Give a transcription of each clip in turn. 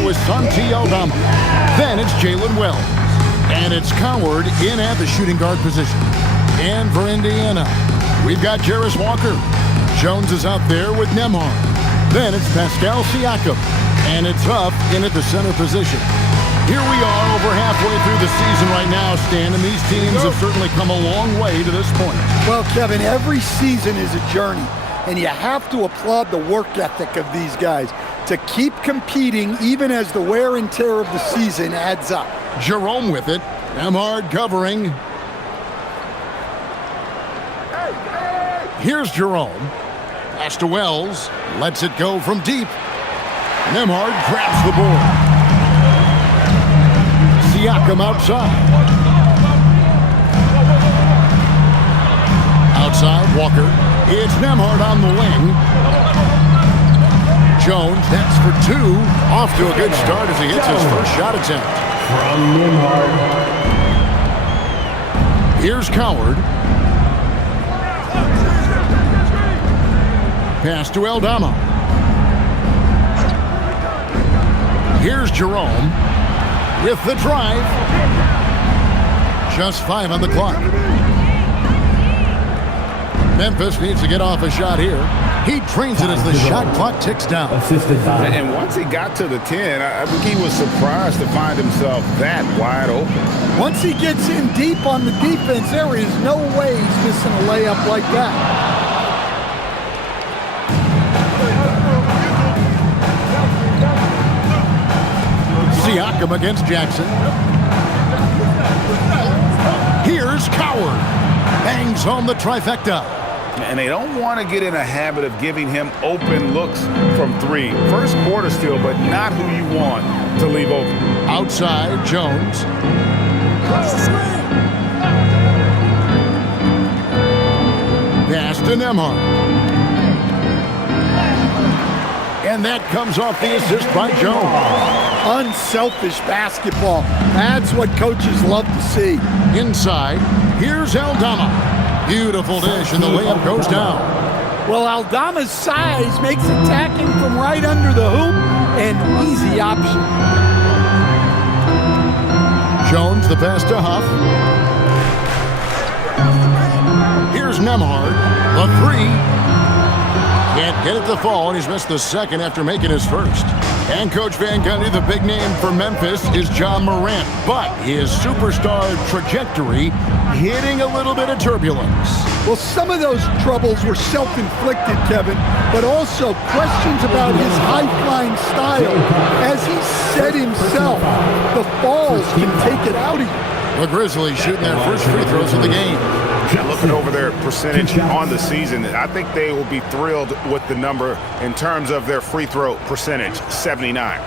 there with Santi Aldama. Then it's Jalen Wells. And it's Coward in at the shooting guard position. And for Indiana, we've got Jarris Walker. Jones is out there with Nembhard. Then it's Pascal Siakam. And it's Huff in at the center position. Here we are over halfway through the season right now, Stan, and these teams have certainly come a long way to this point. Well, Kevin, every season is a journey, and you have to applaud the work ethic of these guys to keep competing even as the wear and tear of the season adds up. Jerome with it. Nembhard covering. Here's Jerome. Pass to Wells. Lets it go from deep. Nembhard grabs the board. Siakam outside. Outside, Walker. It's Nembhard on the wing. Jones, that's for two. Off to a good start as he hits his first shot attempt. From Nembhard. Here's Coward. Pass to Aldama. Here's Jerome with the drive. Just 5 on the clock. Memphis needs to get off a shot here. He trains it as the shot clock ticks down. And once he got to the 10, I think he was surprised to find himself that wide open. Once he gets in deep on the defense, there is no way he's missing a layup like that. Siakam against Jackson. Here's Coward. Bangs home the trifecta. And they don't want to get in a habit of giving him open looks from three. First quarter still, but not who you want to leave open. Outside, Jones. Pass to Nembhard. And that comes off the assist by Jones. Unselfish basketball. That's what coaches love to see. Inside, here's Aldama. Beautiful dish, and the layup goes down. Well, Aldama's size makes attacking from right under the hoop an easy option. Jones, the pass to Huff. Here's Nembhard, the three. Can't get it to fall, and he's missed the second after making his first. And Coach Van Gundy, the big name for Memphis, is John Morant. But his superstar trajectory hitting a little bit of turbulence. Well, some of those troubles were self-inflicted, Kevin, but also questions about his high-flying style. As he said himself, the falls can take it out of you. The Grizzlies shooting their first free throws of the game. And looking over their percentage on the season, I think they will be thrilled with the number in terms of their free throw percentage, 79.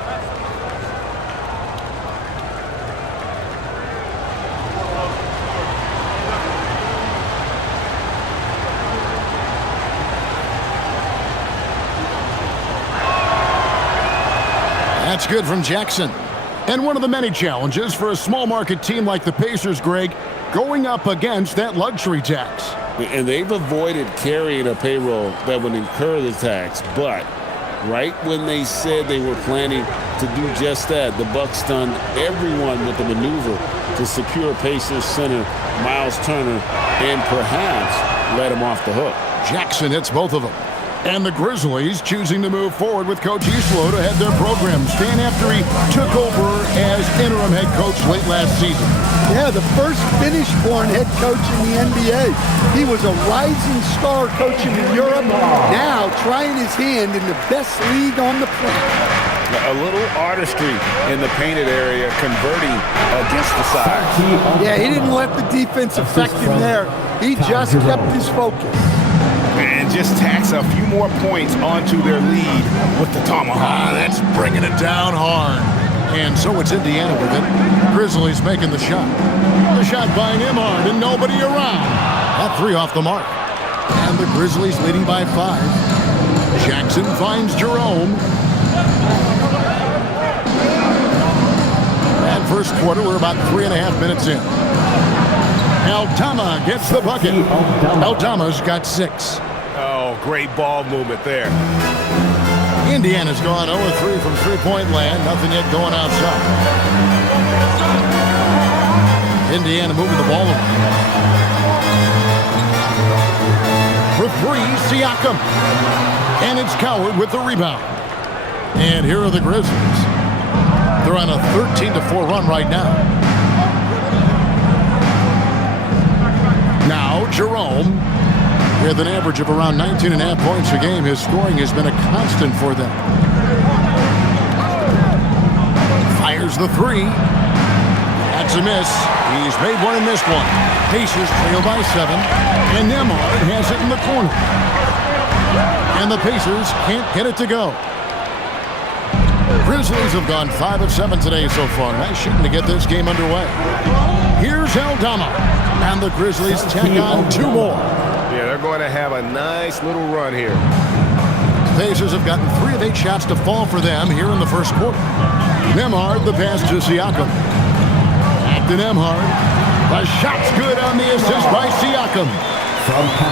That's good from Jackson. And one of the many challenges for a small market team like the Pacers, Greg, going up against that luxury tax. And they've avoided carrying a payroll that would incur the tax, but right when they said they were planning to do just that, the Bucks stunned everyone with the maneuver to secure Pacers center Miles Turner and perhaps let him off the hook. Jackson hits both of them. And the Grizzlies choosing to move forward with Coach Islo to head their program, Stan, after he took over as interim head coach late last season. Yeah, the first Finnish-born head coach in the NBA. He was a rising star coaching in Europe, now trying his hand in the best league on the planet. A little artistry in the painted area, converting against the side. Yeah, he didn't let the defense affect him there. He just kept his focus. And just tacks a few more points onto their lead with the tomahawk. That's bringing it down hard. And so it's Indiana with it. Grizzlies making the shot. The shot by Nembhard and nobody around. That three off the mark. And the Grizzlies leading by 5. Jackson finds Jerome. And first quarter, we're about 3.5 minutes in. Aldama gets the bucket. Aldama's got 6. Oh, great ball movement there. Indiana's gone 0-3 from three-point land. Nothing yet going outside. Indiana moving the ball around. For three, Siakam. And it's Coward with the rebound. And here are the Grizzlies. They're on a 13-4 run right now. Now, Jerome, with an average of around 19.5 points a game. His scoring has been a constant for them. Fires the three. That's a miss. He's made one and missed one. Pacers trail by 7. And Nembhard has it in the corner. And the Pacers can't get it to go. Grizzlies have gone 5 of 7 today so far. Nice shooting to get this game underway. Here's Aldama. And the Grizzlies tack on 2 more. Yeah, they're going to have a nice little run here. Pacers have gotten 3 of 8 shots to fall for them here in the first quarter. Nembhard, the pass to Siakam. Back to Nembhard. The shot's good on the assist by Siakam.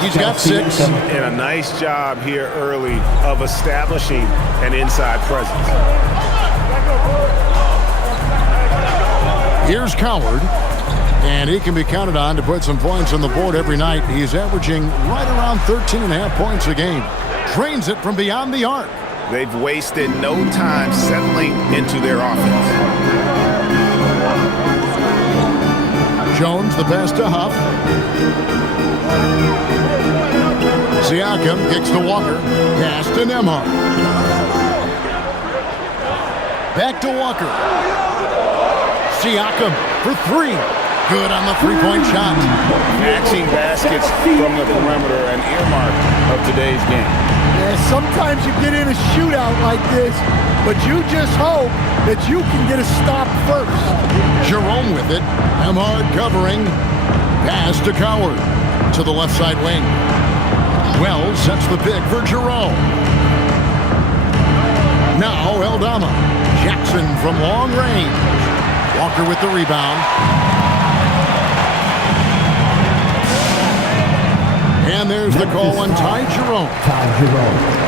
He's got 6. And a nice job here early of establishing an inside presence. Here's Coward. And he can be counted on to put some points on the board every night. He's averaging right around 13.5 points a game. Drains it from beyond the arc. They've wasted no time settling into their offense. Jones, the pass to Huff. Siakam kicks to Walker. Pass to Nembhard. Back to Walker. Siakam for 3. Good on the three-point shot. Matching baskets from the perimeter, an earmark of today's game. Yeah, sometimes you get in a shootout like this, but you just hope that you can get a stop first. Jerome with it. Nembhard covering. Pass to Coward. To the left side wing. Wells sets the pick for Jerome. Now Aldama. Jackson from long range. Walker with the rebound. And there's the call on Ty Jerome.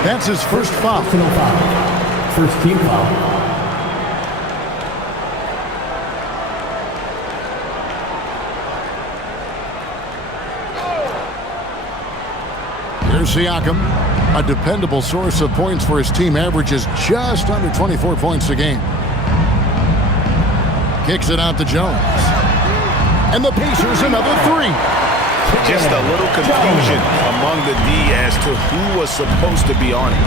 That's his first foul. First team foul. Here's Siakam, a dependable source of points for his team, averages just under 24 points a game. Kicks it out to Jones. And the Pacers another 3. Just a little confusion among the D as to who was supposed to be on it.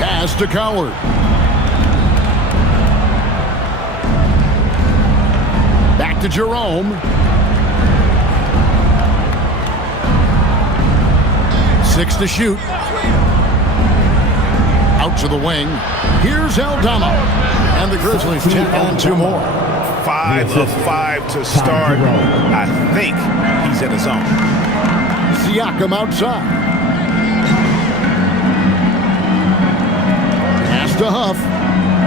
Pass to Coward. Back to Jerome. 6 to shoot. Out to the wing. Here's Aldama. And the Grizzlies tack on 2 more. 5 of 5 to start. I think he's in his zone. Siakam outside. Pass to Huff.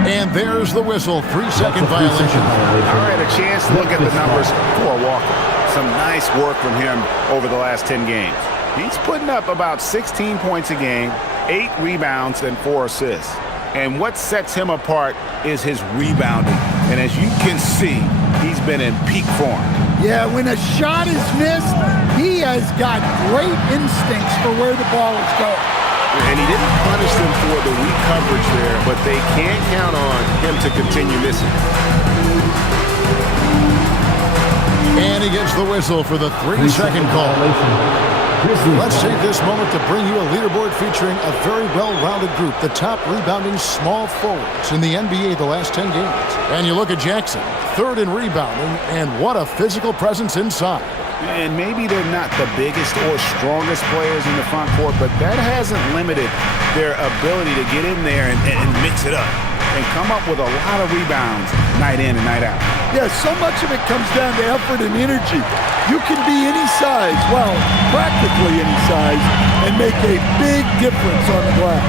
And there's the whistle. 3-second violation. All right, a chance to look at the numbers for Walker. Some nice work from him over the last 10 games. He's putting up about 16 points a game, 8 rebounds, and 4 assists. And what sets him apart is his rebounding. And as you can see, he's been in peak form. Yeah, when a shot is missed, he has got great instincts for where the ball is going. And he didn't punish them for the weak coverage there, but they can't count on him to continue missing. And he gets the whistle for the 3-second call. Let's take this moment to bring you a leaderboard featuring a very well-rounded group, the top rebounding small forwards in the NBA the last 10 games. And you look at Jackson, 3rd in rebounding, and what a physical presence inside. And maybe they're not the biggest or strongest players in the front court, but that hasn't limited their ability to get in there and mix it up and come up with a lot of rebounds night in and night out. Yeah, so much of it comes down to effort and energy. You can be any size, well, practically any size, and make a big difference on the glass.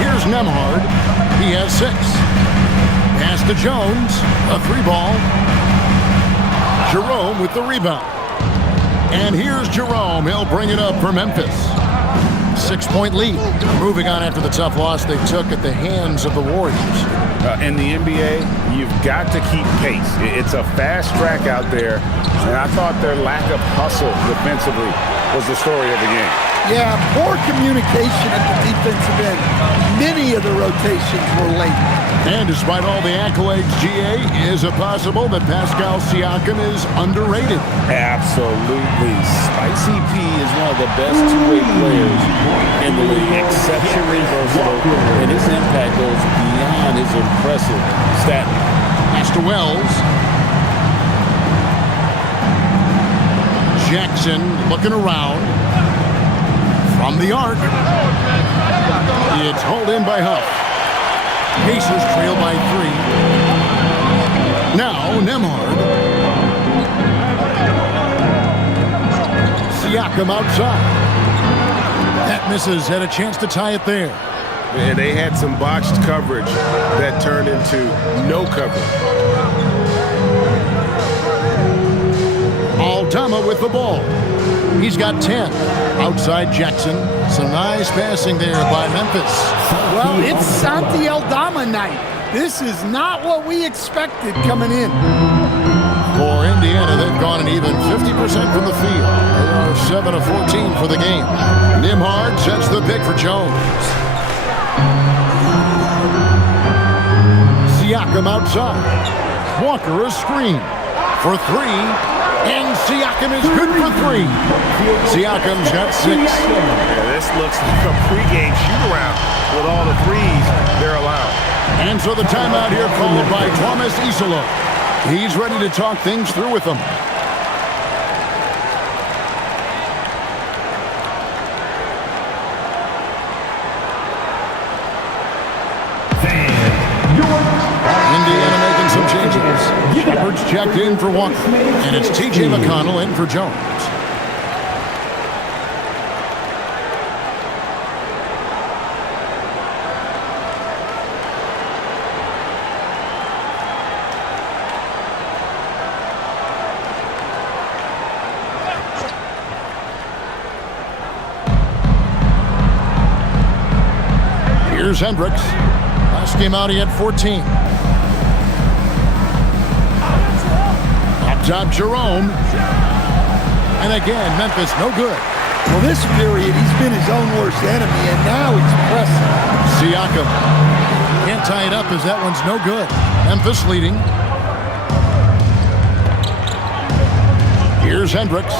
Here's Nembhard. He has 6. Pass to Jones. A 3-ball. Jerome with the rebound. And here's Jerome. He'll bring it up for Memphis. 6-point lead. Moving on after the tough loss they took at the hands of the Warriors. In the NBA, you've got to keep pace. It's a fast track out there, and I thought their lack of hustle defensively was the story of the game. Yeah, poor communication at the defensive end. Many of the rotations were late. And despite all the accolades, GA, is it possible that Pascal Siakam is underrated? Absolutely. Spicy P is one of the best two-way players in the league. Exceptionally versatile, and his impact goes beyond his impressive stat line. Pass to Wells. Jackson looking around. From the arc. It's hauled in by Huff. Pacers trail by 3. Now Nembhard. Siakam outside. That misses. Had a chance to tie it there. And they had some botched coverage that turned into no coverage. Aldama with the ball. He's got 10. Outside Jackson. Some nice passing there by Memphis. Well, it's Santi Aldama night. This is not what we expected coming in. For Indiana, they've gone an even 50% from the field. They are 7 of 14 for the game. Nembhard sets the pick for Jones. Siakam outside. Walker a screen for 3. And Siakam is good for 3. Siakam's got 6. Yeah, this looks like a pregame shoot-around with all the threes they're allowed. And so the timeout here called by Thomas Isola. He's ready to talk things through with them. Indiana making some changes. Shepard's checked in for Walker. And it's T.J. McConnell in for Jones. Here's Hendricks. Last game out, he had 14. Up top, Jerome. And again, Memphis, no good. Well, this period, he's been his own worst enemy, and now he's pressing. Siakam. Can't tie it up as that one's no good. Memphis leading. Here's Hendricks.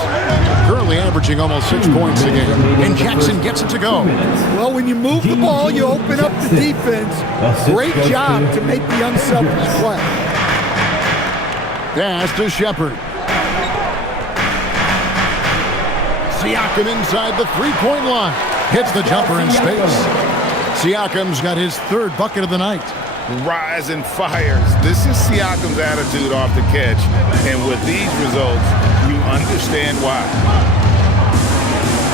Currently averaging almost 6 points a game. And Jackson gets it to go. Well, when you move the ball, you open up the defense. Great job to make the unselfish play. Pass to Shepard. Siakam inside the three-point line. Hits the jumper in space. Siakam's got his 3rd bucket of the night. Rise and fires. This is Siakam's attitude off the catch. And with these results, you understand why.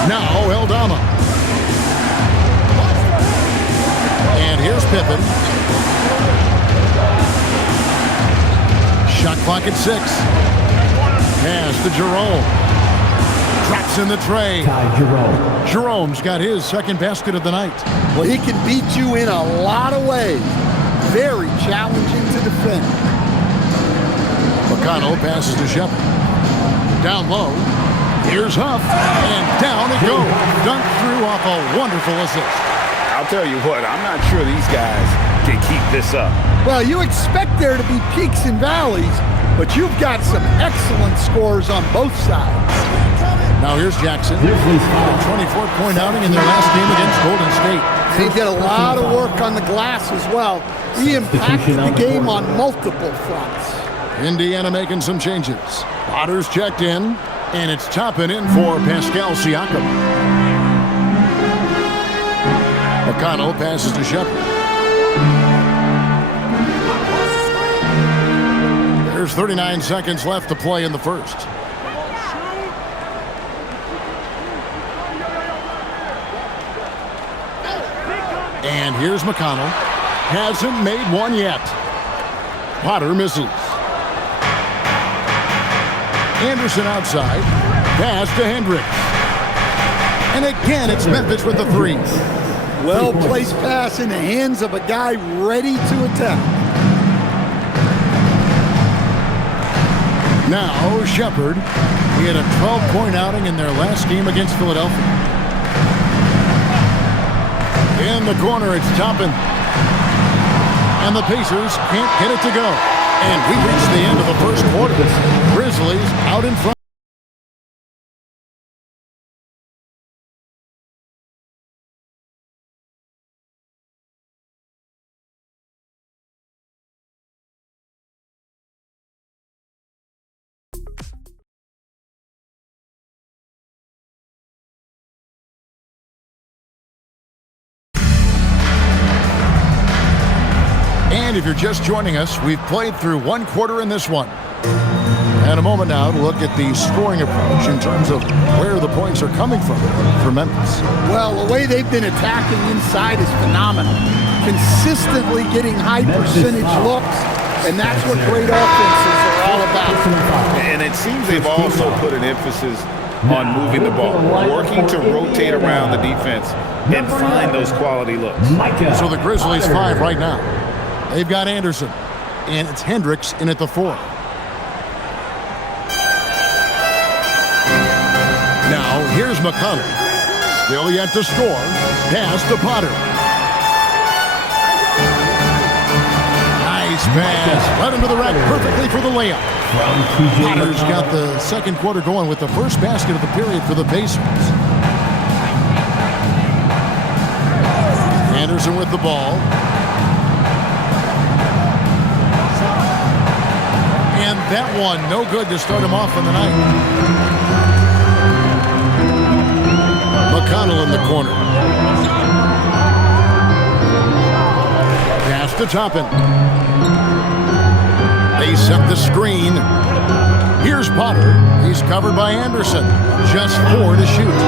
Now Aldama. And here's Pippen. Shot clock at 6. Pass to Jerome. Drops in the tray. Jerome's got his 2nd basket of the night. Well, he can beat you in a lot of ways. Very challenging to defend. McConnell passes to Shepard. Down low. Here's Huff. And down it goes. Dunked through off a wonderful assist. I'll tell you what, I'm not sure these guys can keep this up. Well, you expect there to be peaks and valleys, but you've got some excellent scores on both sides. Now here's Jackson. A 24-point outing in their last game against Golden State. And he did a lot of work on the glass as well. He impacted the game on multiple fronts. Indiana making some changes. Potter's checked in, and it's Toppin in for Pascal Siakam. McConnell passes to Shepard. There's 39 seconds left to play in the first. And here's McConnell. Hasn't made one yet. Potter misses. Anderson outside. Pass to Hendricks. And again, it's Memphis with the three. Well-placed pass in the hands of a guy ready to attack. Now, Shepherd. He had a 12-point outing in their last game against Philadelphia. In the corner, it's Toppin. And the Pacers can't get it to go. And we reach the end of the first quarter. Grizzlies out in front. And if you're just joining us, we've played through one quarter in this one. And a moment now to look at the scoring approach in terms of where the points are coming from for Memphis. Well, the way they've been attacking inside is phenomenal. Consistently getting high percentage looks, and that's what great offenses are all about. And it seems they've also put an emphasis on moving the ball, working to rotate around the defense and find those quality looks. So the Grizzlies 5 right now. They've got Anderson, and it's Hendricks in at the 4. Now, here's McConnell. Still yet to score. Pass to Potter. Nice pass. Right into the rack perfectly for the layup. Potter's got the second quarter going with the first basket of the period for the Pacers. Anderson with the ball. And that one, no good to start him off in the night. McConnell in the corner. Pass to Toppin. They set the screen. Here's Potter. He's covered by Anderson. Just 4 to shoot.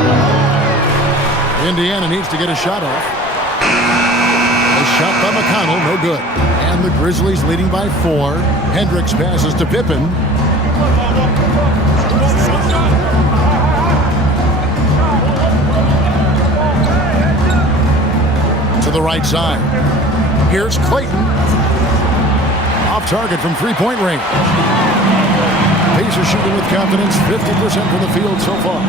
Indiana needs to get a shot off. A shot by McConnell, no good. And the Grizzlies leading by 4. Hendricks passes to Pippen. To the right side. Here's Clayton. Off target from three-point range. Pacers shooting with confidence, 50% from the field so far.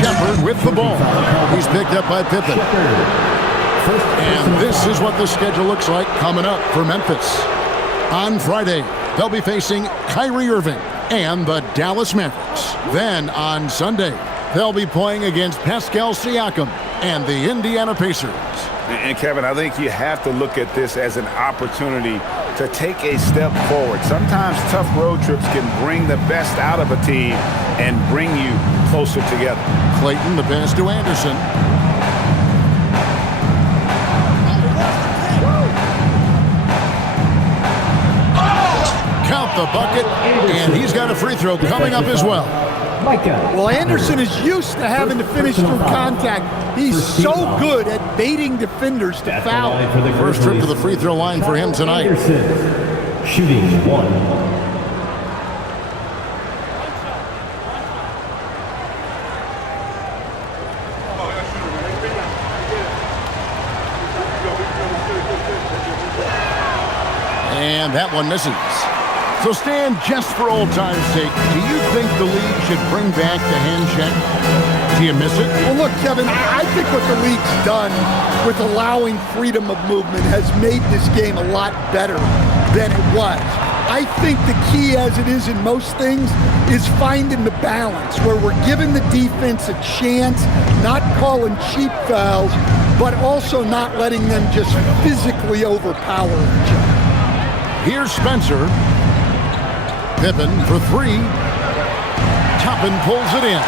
Shepherd with the ball. He's picked up by Pippen. And this is what the schedule looks like coming up for Memphis. On Friday, they'll be facing Kyrie Irving and the Dallas Mavericks. Then on Sunday, they'll be playing against Pascal Siakam and the Indiana Pacers. And Kevin, I think you have to look at this as an opportunity to take a step forward. Sometimes tough road trips can bring the best out of a team and bring you closer together. Clayton, the pass to Anderson. Count the bucket, and he's got a free throw coming up as well. Well, Anderson is used to having to finish through contact. He's so good at baiting defenders to foul. First trip to the free throw line for him tonight. Anderson, shooting 1. And that one misses. So, Stan, just for old time's sake, do you think the league should bring back the hand check? Do you miss it? Well, look, Kevin, I think what the league's done with allowing freedom of movement has made this game a lot better than it was. I think the key, as it is in most things, is finding the balance where we're giving the defense a chance, not calling cheap fouls, but also not letting them just physically overpower each other. Here's Spencer. Pippen for 3. Toppin pulls it in.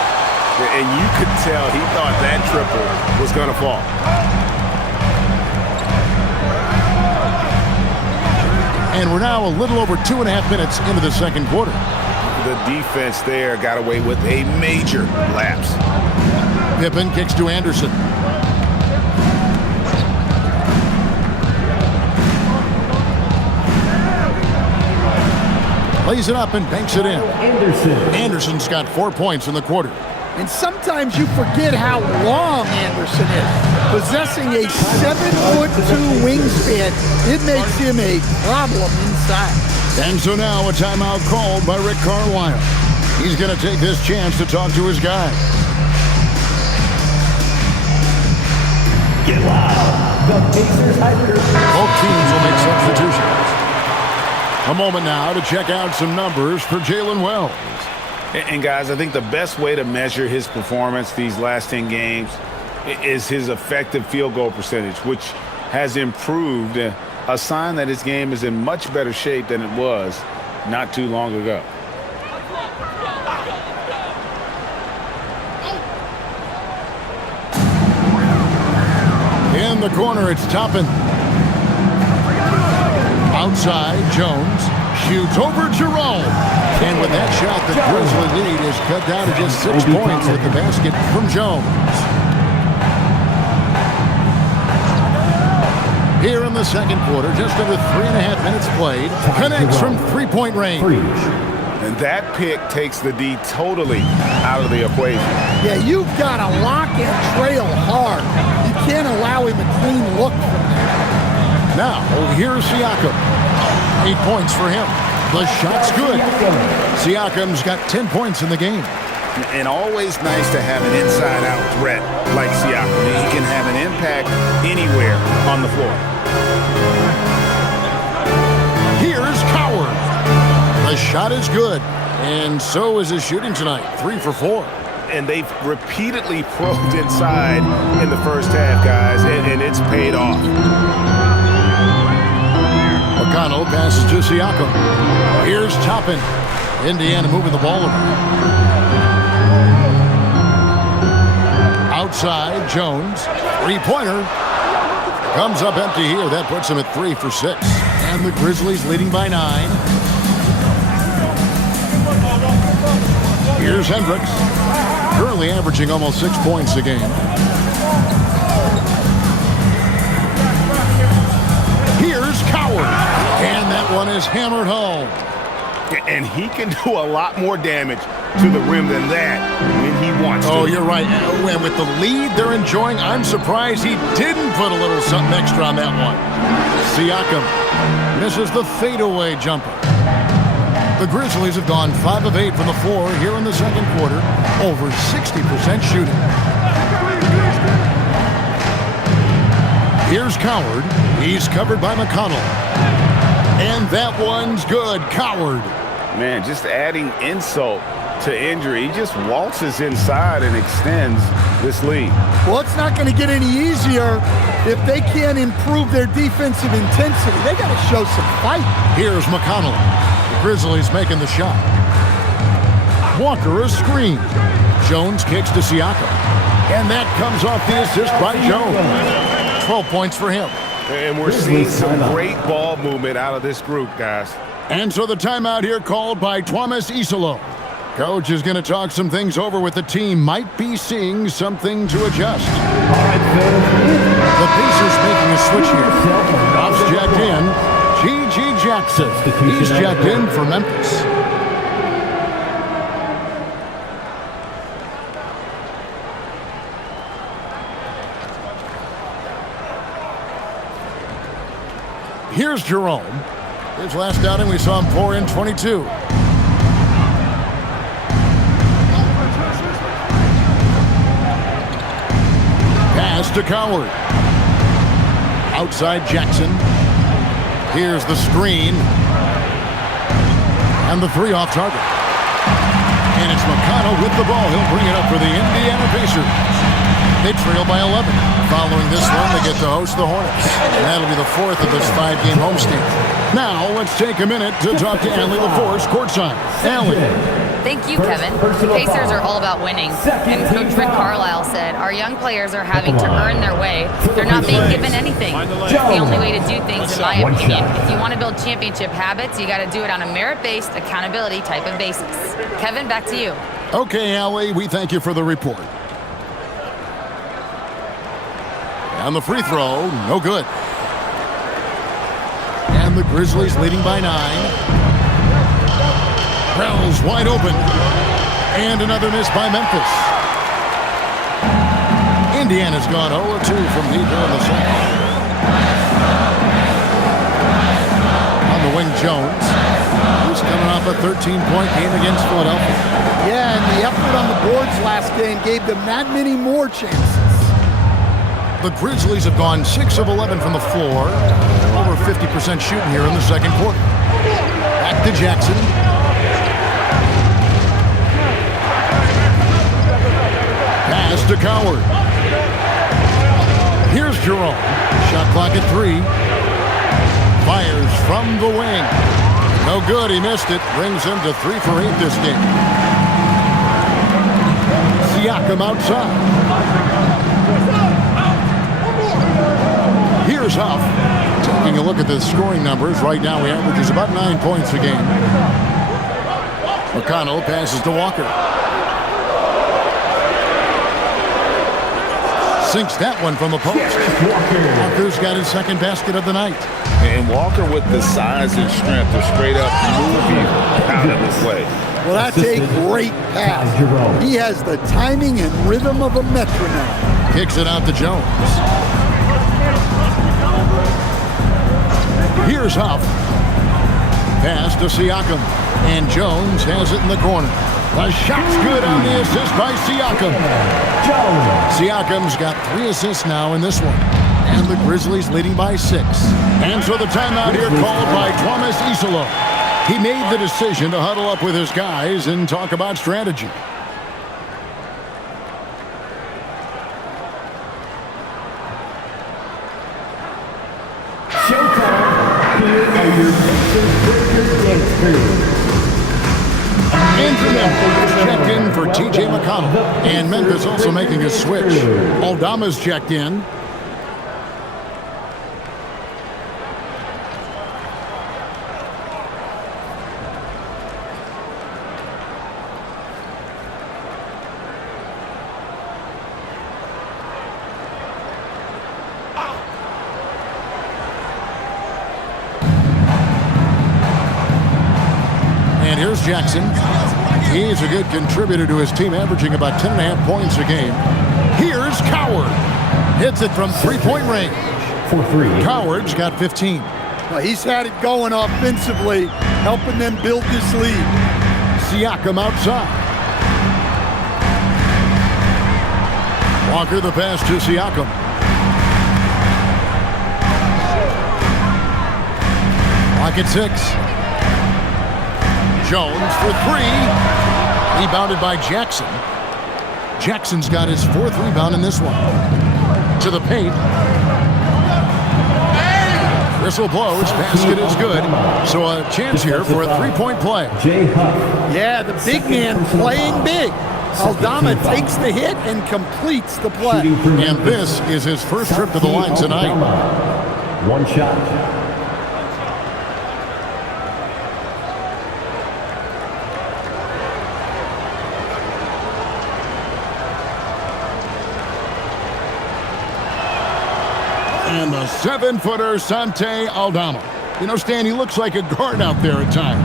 And you could tell he thought that triple was going to fall. And we're now a little over 2.5 minutes into the second quarter. The defense there got away with a major lapse. Pippen kicks to Anderson. Lays it up and banks it in. Anderson's got 4 points in the quarter. And sometimes you forget how long Anderson is. Possessing a 7'2" wingspan, it makes him a problem inside. And so now a timeout called by Rick Carlisle. He's going to take this chance to talk to his guys. Get loud. The Pacers Hikers. Both teams will make substitutions. A moment now to check out some numbers for Jalen Wells. And guys, I think the best way to measure his performance these last 10 games is his effective field goal percentage, which has improved, a sign that his game is in much better shape than it was not too long ago. In the corner, it's Toppin. Outside, Jones shoots over Jerome. And with that shot, the Grizzly lead is cut down to just 6 points with the basket from Jones. Here in the second quarter, just under 3.5 minutes played, connects from three-point range. And that pick takes the D totally out of the equation. Yeah, you've got to lock and trail hard. You can't allow him a clean look from that. Now, here's Siakam. 8 points for him. The shot's good. Siakam's got 10 points in the game. And always nice to have an inside-out threat like Siakam. He can have an impact anywhere on the floor. Here's Coward. The shot is good, and so is his shooting tonight. 3 for 4. And they've repeatedly probed inside in the first half, guys, and it's paid off. McConnell passes to Siakam. Here's Toppin. Indiana moving the ball over. Outside, Jones. Three-pointer. Comes up empty here. That puts him at 3 for 6. And the Grizzlies leading by 9. Here's Hendricks. Currently averaging almost 6 points a game. Here's Coward. And that one is hammered home. And he can do a lot more damage to the rim than that when he wants to. Oh, you're right. And with the lead they're enjoying, I'm surprised he didn't put a little something extra on that one. Siakam misses the fadeaway jumper. The Grizzlies have gone 5 of 8 from the floor here in the second quarter, over 60% shooting. Here's Coward. He's covered by McConnell. And that one's good. Coward. Man, just adding insult to injury. He just waltzes inside and extends this lead. Well, it's not going to get any easier if they can't improve their defensive intensity. They got to show some fight. Here's McConnell. The Grizzlies making the shot. Walker a screen. Jones kicks to Siakam. And that comes off the assist by Jones. 12 points for him. And we're seeing some great ball movement out of this group, guys. And so the timeout here called by Thomas Isolo. Coach is going to talk some things over with the team. Might be seeing something to adjust. The Pacers making a switch here. Off's jacked in. G.G. Jackson. He's jacked in for Memphis. Here's Jerome. His last outing, we saw him pour in 22. Pass to Coward. Outside Jackson. Here's the screen. And the 3 off target. And it's McConnell with the ball. He'll bring it up for the Indiana Pacers. They trail by 11. Following this one, they get to host the Hornets. And that'll be the 4th of this 5-game homestand. Now, let's take a minute to talk to Allie LaForce courtside. Allie. Thank you, Kevin. The Pacers are all about winning. And Coach Rick Carlisle said, our young players are having to earn their way. They're not being given anything. It's the only way to do things, in my opinion. If you want to build championship habits, you got to do it on a merit-based, accountability type of basis. Kevin, back to you. Okay, Allie, we thank you for the report. And the free throw, no good. And the Grizzlies leading by 9. Krell's wide open. And another miss by Memphis. Indiana's gone 0-2 from deep here in the second. On the wing, Jones. He's coming off a 13-point game against Philadelphia. Yeah, and the effort on the boards last game gave them that many more chances. The Grizzlies have gone 6 of 11 from the floor. Over 50% shooting here in the second quarter. Back to Jackson. Pass to Coward. Here's Jerome. Shot clock at 3. Fires from the wing. No good. He missed it. Brings him to 3 for 8 this game. Siakam outside. Here's Huff. Taking a look at the scoring numbers. Right now he averages about 9 points a game. McConnell passes to Walker. Sinks that one from the post. Walker's got his second basket of the night. And Walker with the size and strength to straight up move you out of this way. Well, that's a great pass. He has the timing and rhythm of a metronome. Kicks it out to Jones. Here's Huff. Pass to Siakam. And Jones has it in the corner. The shot's good on the assist by Siakam. Siakam's got 3 assists now in this one. And the Grizzlies leading by 6. And so the timeout here called by Thomas Isolo. He made the decision to huddle up with his guys and talk about strategy. Andrew Memphis checked in for T.J. McConnell. And Memphis also making a switch. Aldama's checked in. And here's Jackson. He's a good contributor to his team, averaging about 10.5 points a game. Here's Coward. Hits it from three-point range. For 3. Coward's got 15. Well, he's had it going offensively, helping them build this lead. Siakam outside. Walker the pass to Siakam. Clock at 6. Jones for 3. Rebounded by Jackson. Jackson's got his 4th rebound in this one. To the paint. Whistle blows. Basket is good. So a chance here for a 3-point play. Yeah, the big man playing big. Aldama takes the hit and completes the play. And this is his first trip to the line tonight. 1 shot. And the 7-footer, Sante Aldama. You know, Stan, he looks like a guard out there at times.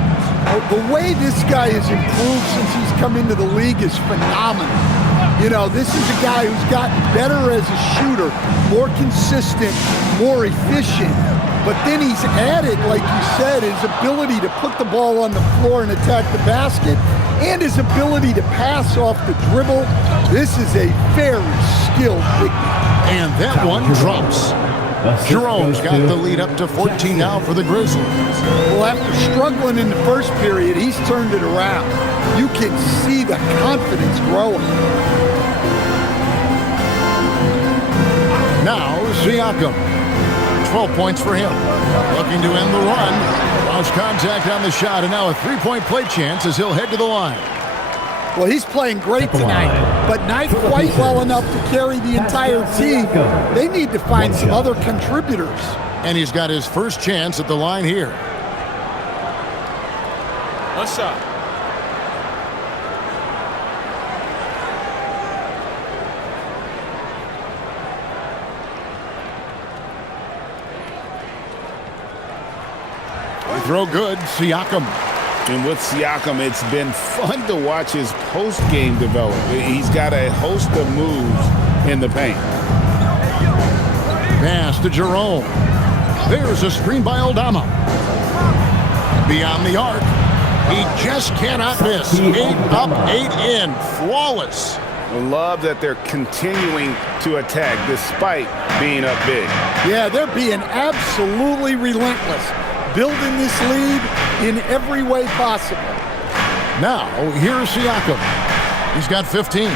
The way this guy has improved since he's come into the league is phenomenal. You know, this is a guy who's gotten better as a shooter, more consistent, more efficient. But then he's added, like you said, his ability to put the ball on the floor and attack the basket, and his ability to pass off the dribble. This is a very skilled big man. And that one drops. Jerome's got the lead up to 14 now for the Grizzlies. Well, after struggling in the first period, he's turned it around. You can see the confidence growing. Now, Siakam. 12 points for him. Looking to end the run. Lost contact on the shot, and now a 3-point play chance as he'll head to the line. Well, he's playing great tonight, but not quite well enough to carry the entire team. They need to find some other contributors. And he's got his first chance at the line here. What's up? Throw good, Siakam. And with Siakam, it's been fun to watch his post-game develop. He's got a host of moves in the paint. Pass to Jerome. There's a screen by Aldama. Beyond the arc. He just cannot miss. 8 up, 8 in. Flawless. I love that they're continuing to attack despite being up big. Yeah, they're being absolutely relentless, building this lead in every way possible. Now, here's Siakam. He's got 15.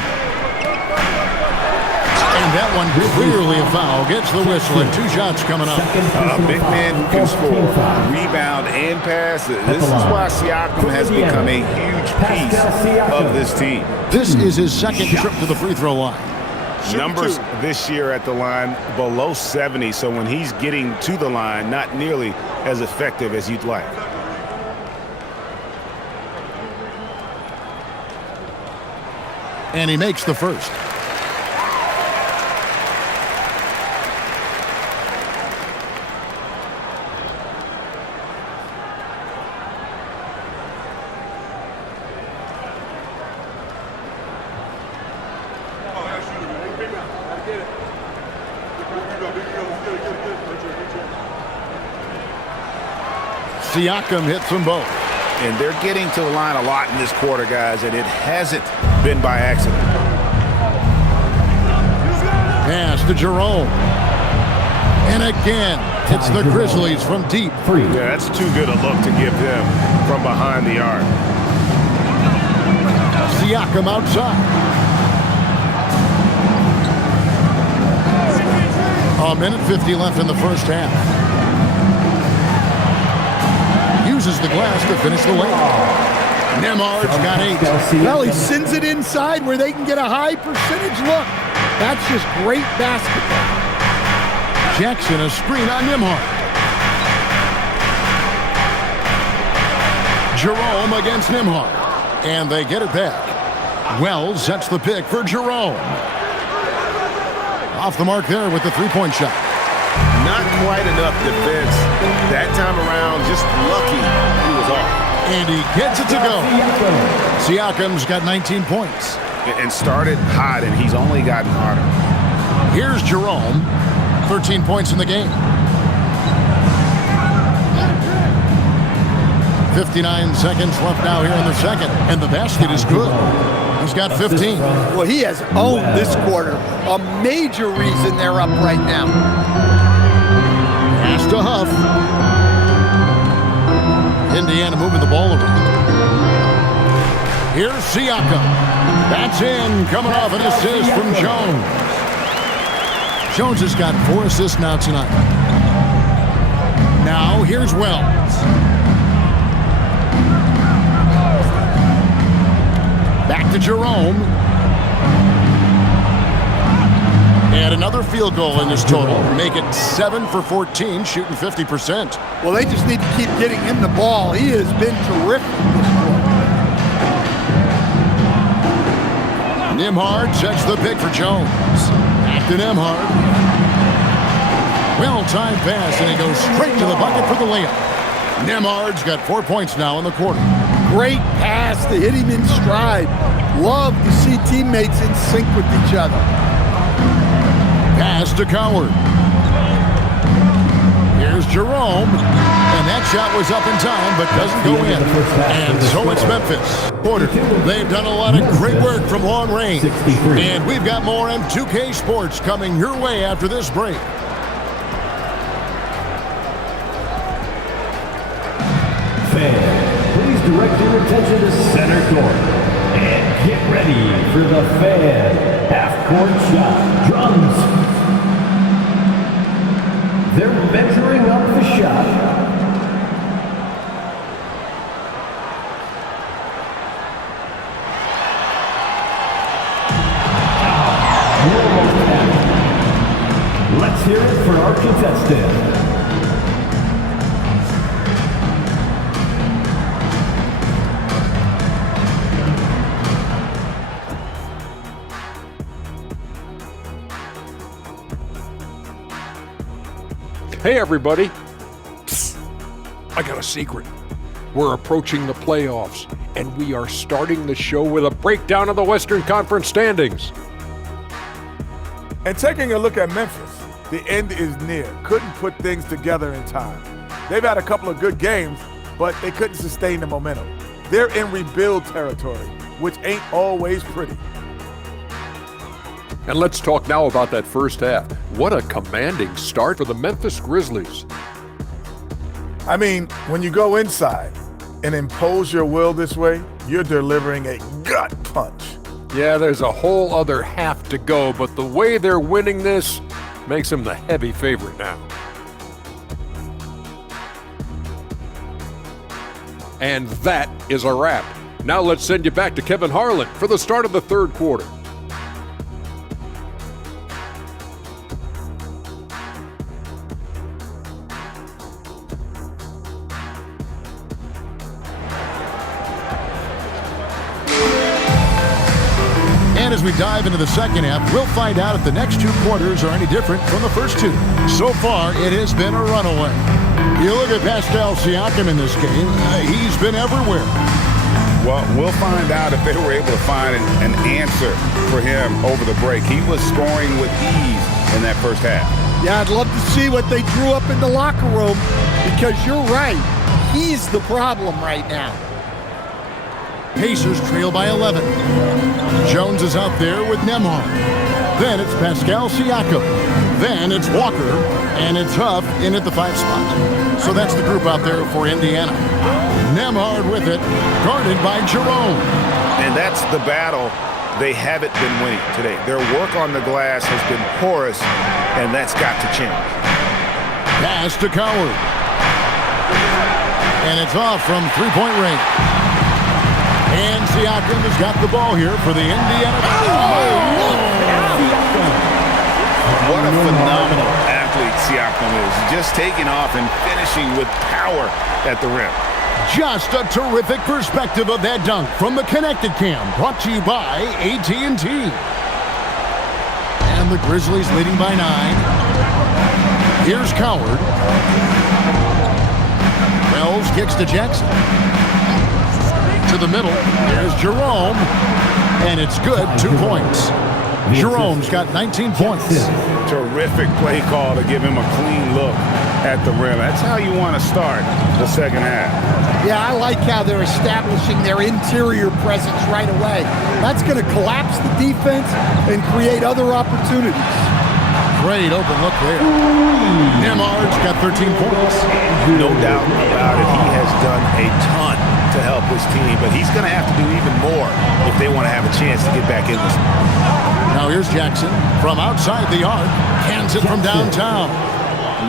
And that one clearly a foul. Gets the whistle and 2 shots coming up. A big man who can score, rebound, and pass. This is why Siakam has become a huge piece of this team. This is his second trip to the free throw line. Numbers this year at the line below 70, so when he's getting to the line, not nearly as effective as you'd like. And he makes the first. Siakam hits them both. And they're getting to the line a lot in this quarter, guys, and it hasn't been by accident. Pass to Jerome. And again, it's the Grizzlies from deep. Yeah, that's too good a look to give them from behind the arc. Siakam outside. A minute 50 left in the first half. Uses the glass to finish the lane. Nembhard's got 8. Well, he sends it inside where they can get a high percentage look. That's just great basketball. Jackson a screen on Nembhard. Jerome against Nembhard. And they get it back. Wells sets the pick for Jerome. Off the mark there with the three-point shot. Not quite enough defense that time around. Just lucky he was off. And he gets it to go. Siakam's got 19 points. And started hot, and he's only gotten hotter. Here's Jerome. 13 points in the game. 59 seconds left now here in the second. And the basket is good. He's got 15. Well, he has owned this quarter. A major reason they're up right now. Pass to Huff. Indiana moving the ball around. Here's Siakam. That's in. Coming off an assist from Jones. Jones has got 4 assists now tonight. Now here's Wells. Back to Jerome. And another field goal in this total. Make it 7 for 14, shooting 50%. Well, they just need to keep getting him the ball. He has been terrific this quarter. Nembhard sets the pick for Jones. Back to Nembhard. Well-timed pass, and he goes straight to the bucket for the layup. Nembhard's got 4 points now in the quarter. Great pass to hit him in stride. Love to see teammates in sync with each other. Pass to Coward. Here's Jerome. And that shot was up in time, but doesn't go in. And so it's Memphis. Quarter. They've done a lot of great work from long range. And we've got more M2K Sports coming your way after this break. Fans, please direct your attention to center court. And get ready for the Fan half-court shot. Drums. They're measuring up the shot. Let's hear it for our contestant. Hey everybody. Psst. I got a secret. We're approaching the playoffs, and we are starting the show with a breakdown of the Western Conference standings. And taking a look at Memphis, the end is near. Couldn't put things together in time. They've had a couple of good games, but they couldn't sustain the momentum. They're in rebuild territory, which ain't always pretty. And let's talk now about that first half. What a commanding start for the Memphis Grizzlies. I mean, when you go inside and impose your will this way, you're delivering a gut punch. Yeah, there's a whole other half to go, but the way they're winning this makes them the heavy favorite now. And that is a wrap. Now let's send you back to Kevin Harlan for the start of the third quarter. And as we dive into the second half, we'll find out if the next two quarters are any different from the first two. So far, it has been a runaway. You look at Pascal Siakam in this game, he's been everywhere. Well, we'll find out if they were able to find an answer for him over the break. He was scoring with ease in that first half. Yeah, I'd love to see what they drew up in the locker room, because you're right. He's the problem right now. Pacers trail by 11. Jones is out there with Nembhard. Then it's Pascal Siakam. Then it's Walker, and it's Huff in at the 5 spot. So that's the group out there for Indiana. Nembhard with it, guarded by Jerome. And that's the battle they haven't been winning today. Their work on the glass has been porous, and that's got to change. Pass to Coward. And it's off from three-point range. And Siakam has got the ball here for the Indiana. What a phenomenal athlete Siakam is. Just taking off and finishing with power at the rim. Just a terrific perspective of that dunk from the Connecticut cam, brought to you by AT&T. And the Grizzlies leading by 9. Here's Coward. Wells kicks to Jackson. To the middle, there's Jerome, and it's good, 2 points. Jerome's got 19 points. Terrific play call to give him a clean look at the rim. That's how you want to start the second half. Yeah, I like how they're establishing their interior presence right away. That's going to collapse the defense and create other opportunities. Great open look there. Nembhard's got 13 points. No doubt about it. He has done a ton to help his team, but he's going to have to do even more if they want to have a chance to get back in this one. Now here's Jackson from outside the arc. Cans it from downtown.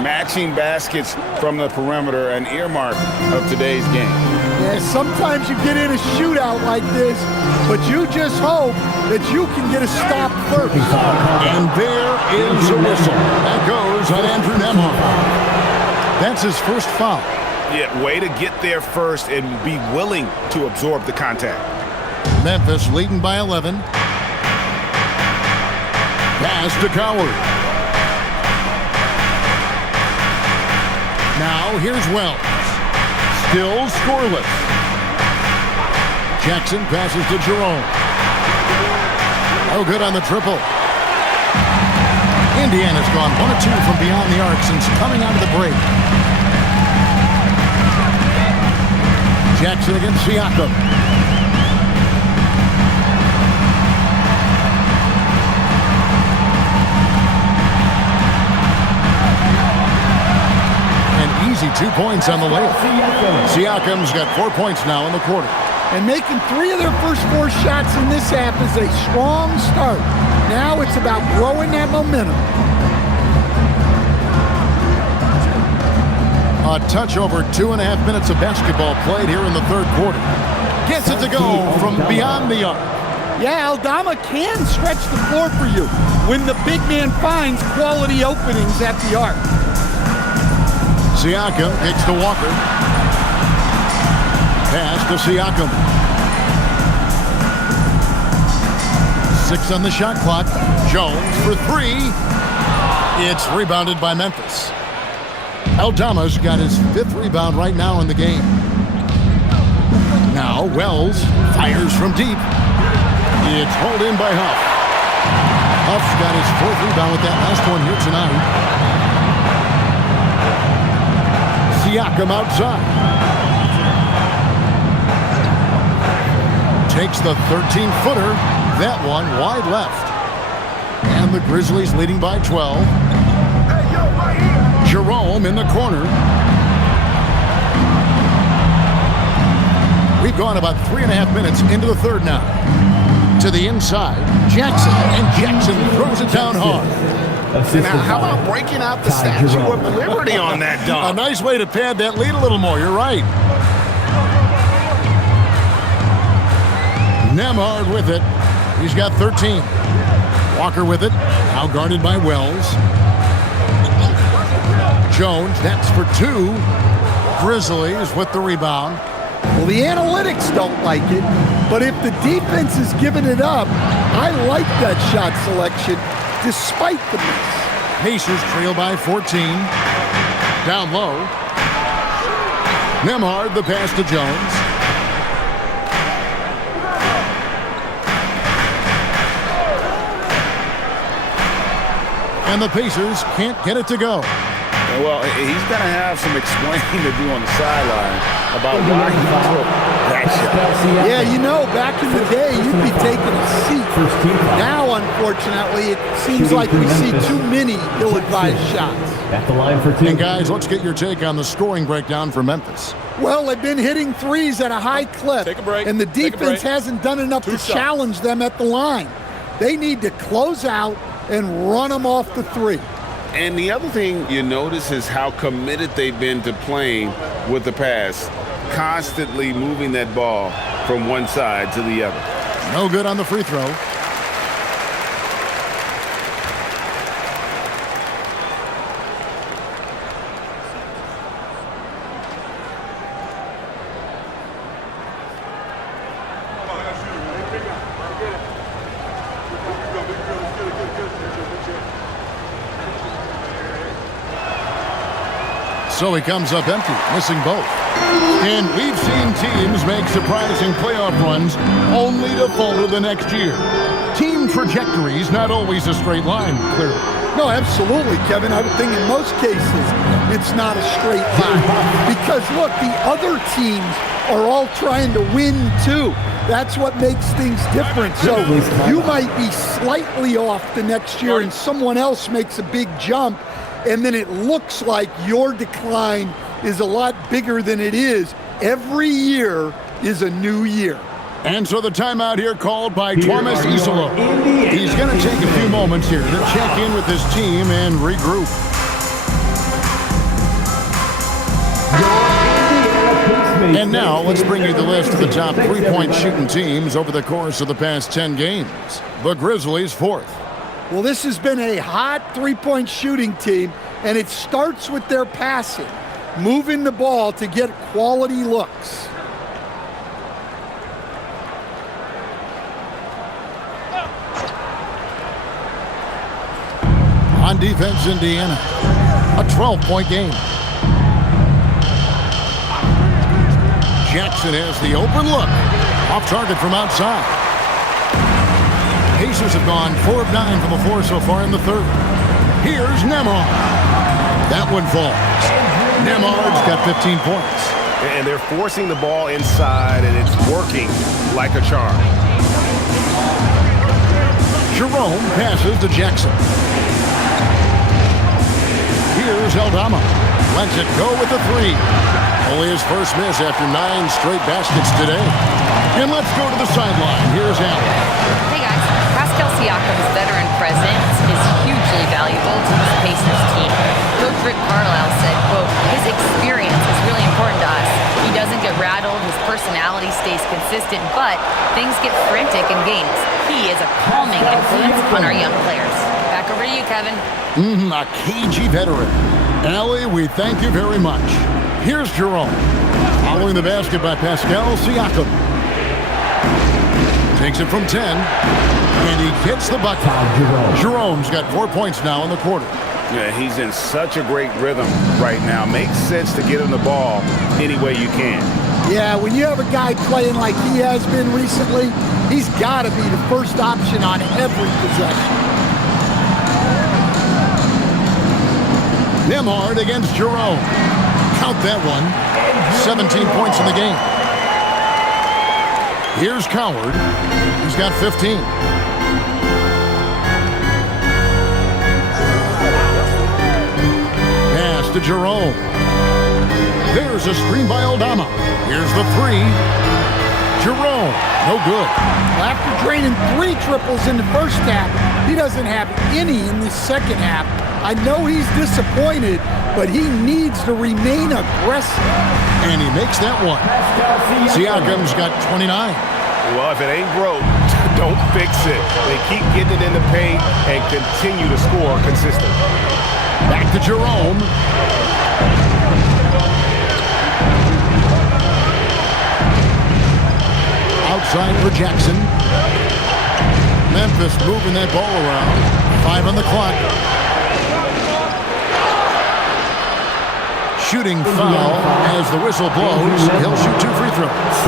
Matching baskets from the perimeter, an earmark of today's game. Yeah, sometimes you get in a shootout like this, but you just hope that you can get a stop first. And there is a whistle. That goes on Andrew Nembhard. That's his first foul. Yeah, way to get there first and be willing to absorb the contact. Memphis leading by 11. Pass to Coward. Now here's Wells. Still scoreless. Jackson passes to Jerome. Oh, good on the triple. Indiana's gone 1 of 2 from beyond the arc since coming out of the break. Jackson against Siakam. An easy 2 points on the layup. Siakam's got 4 points now in the quarter. And making 3 of their first 4 shots in this half is a strong start. Now it's about growing that momentum. A touch over 2.5 minutes of basketball played here in the third quarter. Gets it to go from beyond the arc. Yeah, Aldama can stretch the floor for you when the big man finds quality openings at the arc. Siakam kicks to Walker. Pass to Siakam. 6 on the shot clock. Jones for 3. It's rebounded by Memphis. Aldama's got his 5th rebound right now in the game. Now Wells fires from deep. It's hauled in by Huff. Huff's got his 4th rebound with that last one here tonight. Siakam outside. Takes the 13-footer. That one wide left. And the Grizzlies leading by 12. Jerome in the corner. We've gone about 3.5 minutes into the third now. To the inside, Jackson, and Jackson throws it down hard. Now, how about breaking out the Statue of Liberty on that dunk? A nice way to pad that lead a little more, you're right. Nembhard with it. He's got 13. Walker with it, now guarded by Wells. Jones, that's for 2. Grizzlies with the rebound. Well, the analytics don't like it, but if the defense is giving it up, I like that shot selection despite the miss. Pacers trail by 14. Down low. Nembhard, the pass to Jones. And the Pacers can't get it to go. Well, he's going to have some explaining to do on the sideline about why he took that shot. Yeah, you know, back in the day, you'd be taking a seat. Now, unfortunately, it seems like we see too many ill-advised shots. At the line for 2. And guys, let's get your take on the scoring breakdown for Memphis. Well, they've been hitting threes at a high clip. Take a break. And the defense hasn't done enough to challenge them at the line. They need to close out and run them off the 3. And the other thing you notice is how committed they've been to playing with the pass, constantly moving that ball from one side to the other. No good on the free throw. So he comes up empty, missing both. And we've seen teams make surprising playoff runs only to falter the next year. Team trajectories not always a straight line, clearly. No, absolutely, Kevin. I would think in most cases it's not a straight line. Because, look, the other teams are all trying to win, too. That's what makes things different. So you might be slightly off the next year and someone else makes a big jump, and then it looks like your decline is a lot bigger than it is. Every year is a new year. And so the timeout here called by Thomas Isolo. He's going to take a few moments here to check in with his team and regroup. And now let's bring you the list of the top three-point shooting teams over the course of the past 10 games. The Grizzlies 4th. Well, this has been a hot three-point shooting team, and it starts with their passing, moving the ball to get quality looks. On defense, Indiana, a 12-point game. Jackson has the open look, off target from outside. Pacers have gone 4 of 9 from the floor so far in the third. Here's Nembhard. That one falls. Nembhard's got 15 points. And they're forcing the ball inside, and it's working like a charm. Jerome passes to Jackson. Here's Aldama. Lets it go with the 3. Only his first miss after 9 straight baskets today. And let's go to the sideline. Here's Allen. Hey guys, Pascal Siakam's veteran presence is hugely valuable to this Pacers team. Coach Rick Carlisle said, quote, his experience is really important to us. He doesn't get rattled, his personality stays consistent, but things get frantic in games. He is a calming influence on our young players. Back over to you, Kevin. A cagey veteran. Allie, we thank you very much. Here's Jerome. Following the basket by Pascal Siakam. Takes it from 10. And he gets the bucket. Jerome's got 4 points now in the quarter. Yeah, he's in such a great rhythm right now. Makes sense to get him the ball any way you can. Yeah, when you have a guy playing like he has been recently, he's got to be the first option on every possession. Nembhard against Jerome. Count that one. 17 points in the game. Here's Coward. He's got 15. Pass to Jerome. There's a screen by Aldama. Here's the three. Jerome, no good. Well, after draining 3 triples in the first half, he doesn't have any in the second half. I know he's disappointed, but he needs to remain aggressive. And he makes that one. Siakam's got 29. Well, if it ain't broke, don't fix it. They keep getting it in the paint and continue to score consistently. Back to Jerome. Outside for Jackson. Memphis moving that ball around. 5 on the clock. Shooting foul as the whistle blows. He'll shoot 2 free throws.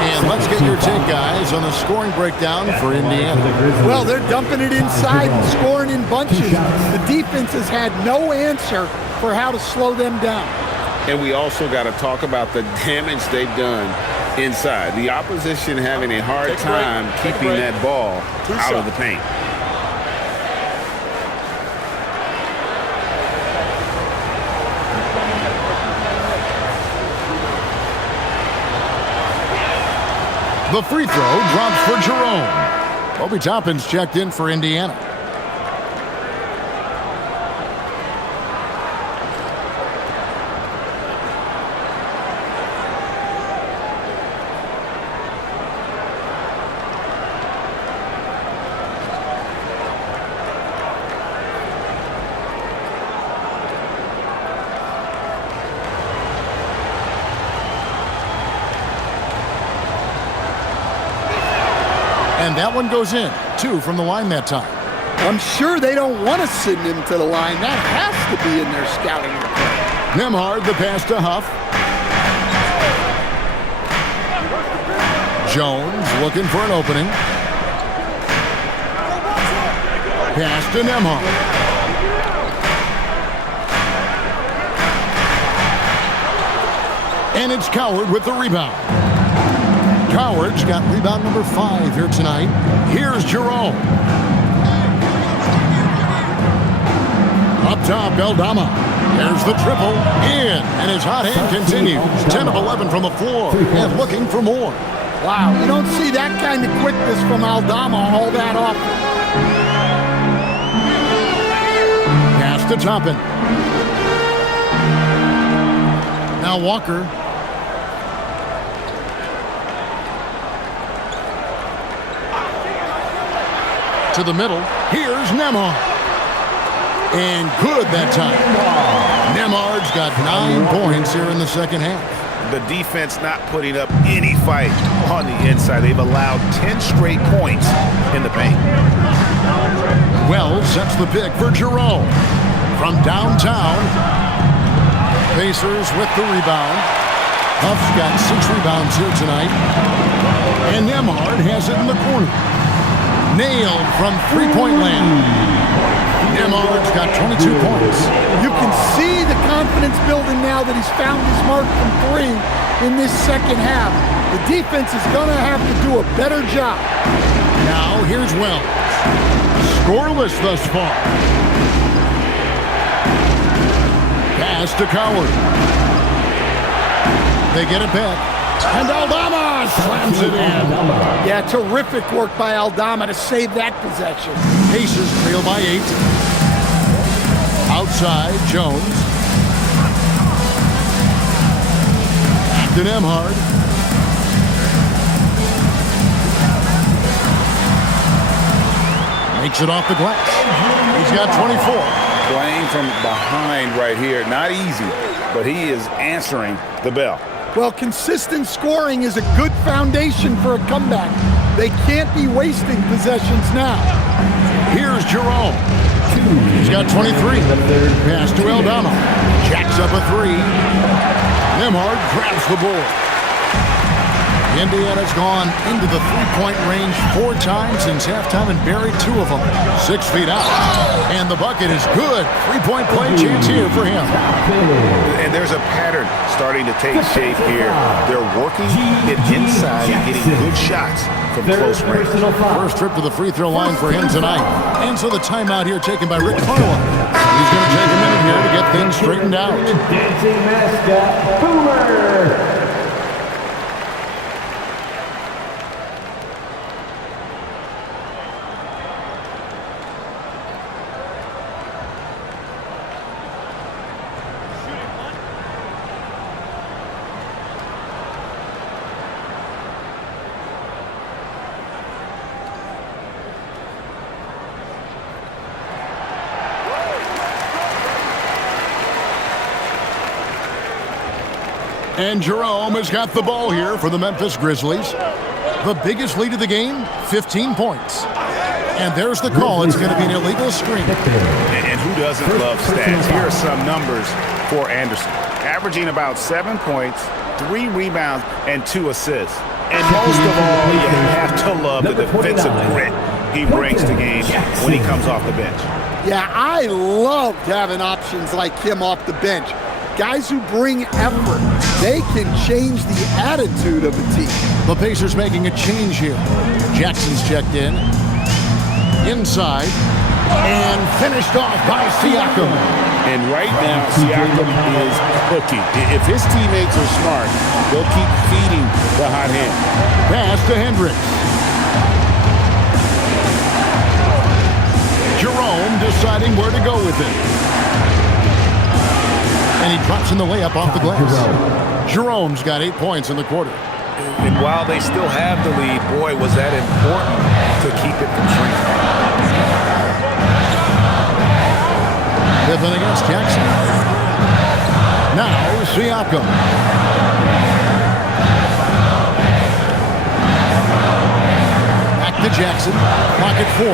And let's get your take, guys, on the scoring breakdown for Indiana. Well, they're dumping it inside and scoring in bunches. The defense has had no answer for how to slow them down. And we also got to talk about the damage they've done inside. The opposition having a hard time keeping that ball out of the paint. The free throw drops for Jerome. Obi Toppin's checked in for Indiana. And that one goes in. 2 from the line that time. I'm sure they don't want to send him to the line. That has to be in their scouting report. Nembhard, the pass to Huff. Jones looking for an opening. Pass to Nembhard. And it's Coward with the rebound. Coward's got rebound number 5 here tonight. Here's Jerome. Up top, Aldama. There's the triple. In. And his hot hand continues. 10 of 11 from the floor. And looking for more. Wow, you don't see that kind of quickness from Aldama all that often. Pass to Toppin. Now Walker. To the middle. Here's Nembhard. And good that time. Nembhard's got 9 points here in the second half. The defense not putting up any fight on the inside. They've allowed 10 straight points in the paint. Wells sets the pick for Jerome. From downtown. Pacers with the rebound. Huff's got 6 rebounds here tonight. And Nembhard has it in the corner. Nailed from three-point land. Nembhard's got 22 points. You can see the confidence building now that he's found his mark from 3 in this second half. The defense is going to have to do a better job. Now here's Wells. Scoreless thus far. Pass to Coward. They get it back. And Aldama slams it in. Yeah, terrific work by Aldama to save that possession. Pacers trail by 8. Outside, Jones. Back to Nembhard. Makes it off the glass. He's got 24. Playing from behind right here. Not easy, but he is answering the bell. Well, consistent scoring is a good foundation for a comeback. They can't be wasting possessions now. Here's Jerome. He's got 23. Pass to Aldama. Jacks up a 3. Nembhard grabs the board. Indiana's gone into the three-point range 4 times since halftime and buried 2 of them. 6 feet out. And the bucket is good. 3-point play chance here for him. And there's a pattern starting to take shape here. They're working it inside and getting good shots from close range. First trip to the free throw line for him tonight. And so the timeout here taken by Rick Carlisle. He's going to take a minute here to get things straightened out. Dancing mascot, Boomer. And Jerome has got the ball here for the Memphis Grizzlies. The biggest lead of the game, 15 points. And there's the call. It's going to be an illegal screen. And who doesn't love stats? Here are some numbers for Anderson. Averaging about 7 points, 3 rebounds, and 2 assists. And most of all, you have to love the defensive grit he brings to games when he comes off the bench. Yeah, I loved having options like him off the bench. Guys who bring effort. They can change the attitude of a team. The Pacers making a change here. Jackson's checked in. Inside. And finished off by Siakam. And right now, Siakam is cooking. If his teammates are smart, they'll keep feeding the hot hand. Pass to Hendricks. Jerome deciding where to go with it. And he drops in the layup off the glass. Jerome's got 8 points in the quarter. And while they still have the lead, boy, was that important to keep it from shrinking. Pippen against Jackson. Now Siakam. Back to Jackson. Pocket 4.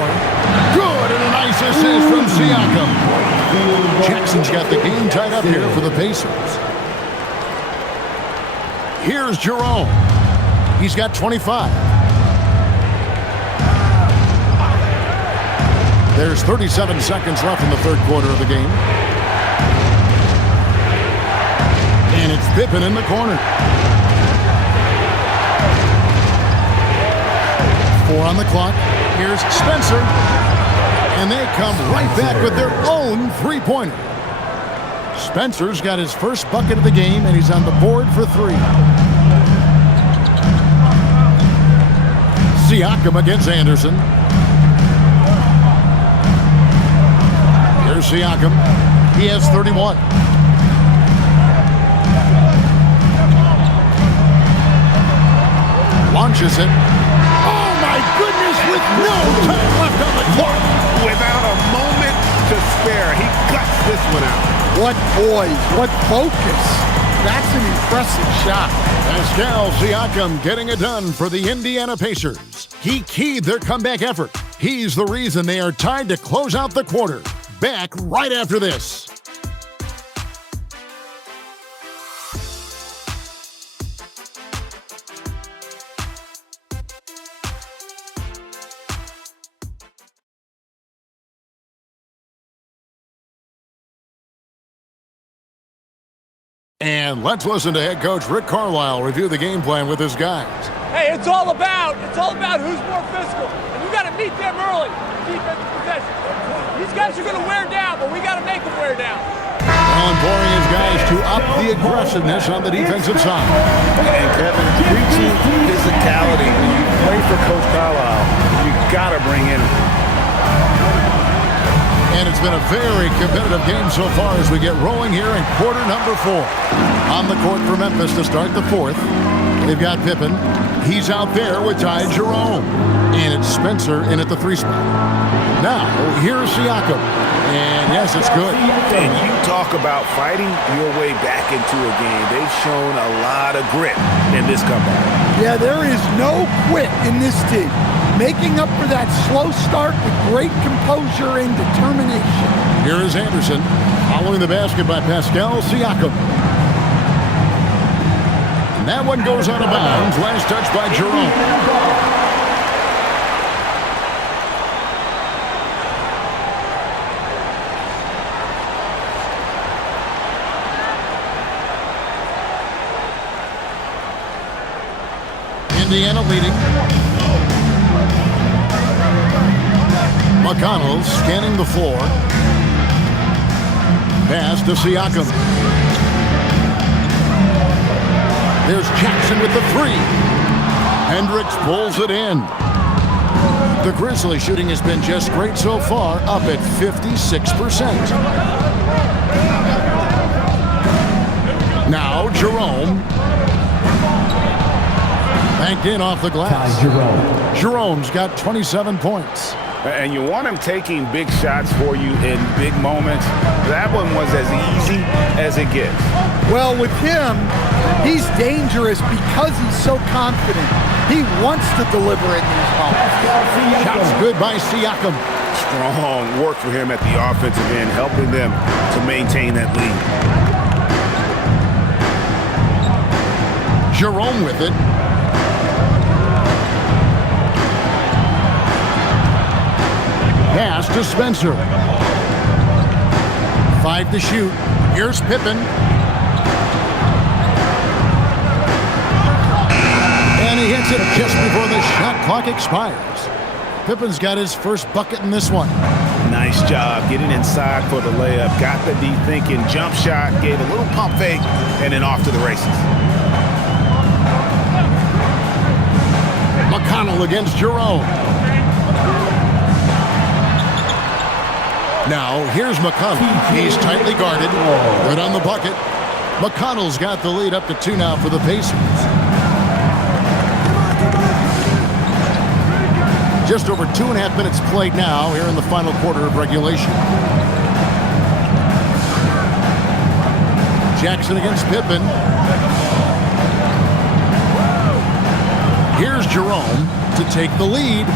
Good, and a nice assist from Siakam. Jackson's got the game tied up here for the Pacers. Here's Jerome. He's got 25. There's 37 seconds left in the third quarter of the game. And it's Pippen in the corner. 4 on the clock. Here's Spencer. And they come right back with their own three-pointer. Spencer's got his first bucket of the game, and he's on the board for 3. Siakam against Anderson. Here's Siakam. He has 31. Launches it. Oh, my goodness, with no time left on the clock. Without a moment to spare, he guts this one out. What poise, what focus. That's an impressive shot. Pascal Siakam getting it done for the Indiana Pacers. He keyed their comeback effort. He's the reason they are tied to close out the quarter. Back right after this. And let's listen to head coach Rick Carlisle review the game plan with his guys. Hey, it's all about who's more physical. And you got to meet them early. Defensive possession. These guys are going to wear down, but we got to make them wear down. Allen pouring his guys to up the aggressiveness on the defensive side. And Kevin, preaching physicality. When you play for Coach Carlisle, you got to bring in. And it's been a very competitive game so far as we get rolling here in quarter number 4. On the court for Memphis to start the fourth. They've got Pippen. He's out there with Ty Jerome. And it's Spencer in at the 3 spot. Now, here's Siakam. And yes, it's good. And you talk about fighting your way back into a game. They've shown a lot of grit in this comeback. Yeah, there is no quit in this team. Making up for that slow start with great composure and determination. Here is Anderson, following the basket by Pascal Siakam. And that one goes out of bounds. Last touch by Jerome. Indiana leading. McConnell scanning the floor. Pass to Siakam. There's Jackson with the three. Hendricks pulls it in. The Grizzlies shooting has been just great so far, up at 56%. Now Jerome. Banked in off the glass. Jerome's got 27 points. And you want him taking big shots for you in big moments. That one was as easy as it gets. Well, with him, he's dangerous because he's so confident. He wants to deliver in these moments. Shots good by Siakam. Strong work for him at the offensive end, helping them to maintain that lead. Jerome with it. Pass to Spencer. 5 to shoot. Here's Pippen. And he hits it just before the shot clock expires. Pippen's got his first bucket in this one. Nice job getting inside for the layup. Got the deep thinking jump shot, gave a little pump fake, and then off to the races. McConnell against Jerome. Now, here's McConnell. He's tightly guarded. Good on the bucket. McConnell's got the lead up to 2 now for the Pacers. Just over 2.5 minutes played now here in the final quarter of regulation. Jackson against Pippen. Here's Jerome to take the lead.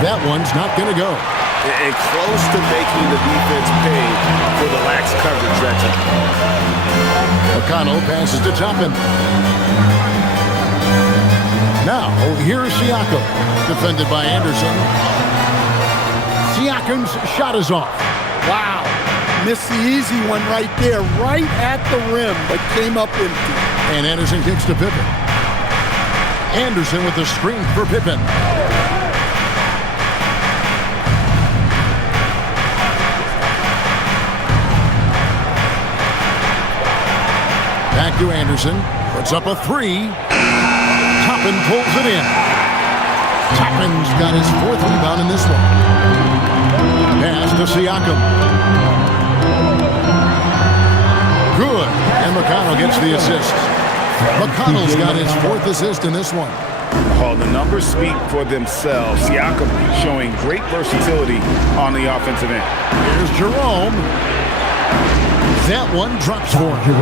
That one's not going to go. And close to making the defense pay for the lax coverage that time. McConnell passes to Toppin. Now, here's Siakam, defended by Anderson. Siakam's shot is off. Wow. Missed the easy one right there, right at the rim, but came up empty. And Anderson kicks to Pippen. Anderson with the screen for Pippen. Back to Anderson. Puts up a three. Toppin pulls it in. Toppin's got his 4th rebound in this one. Pass to Siakam. Good. And McConnell gets the assist. McConnell's got his 4th assist in this one. Oh, the numbers speak for themselves. Siakam showing great versatility on the offensive end. Here's Jerome. That one drops for him.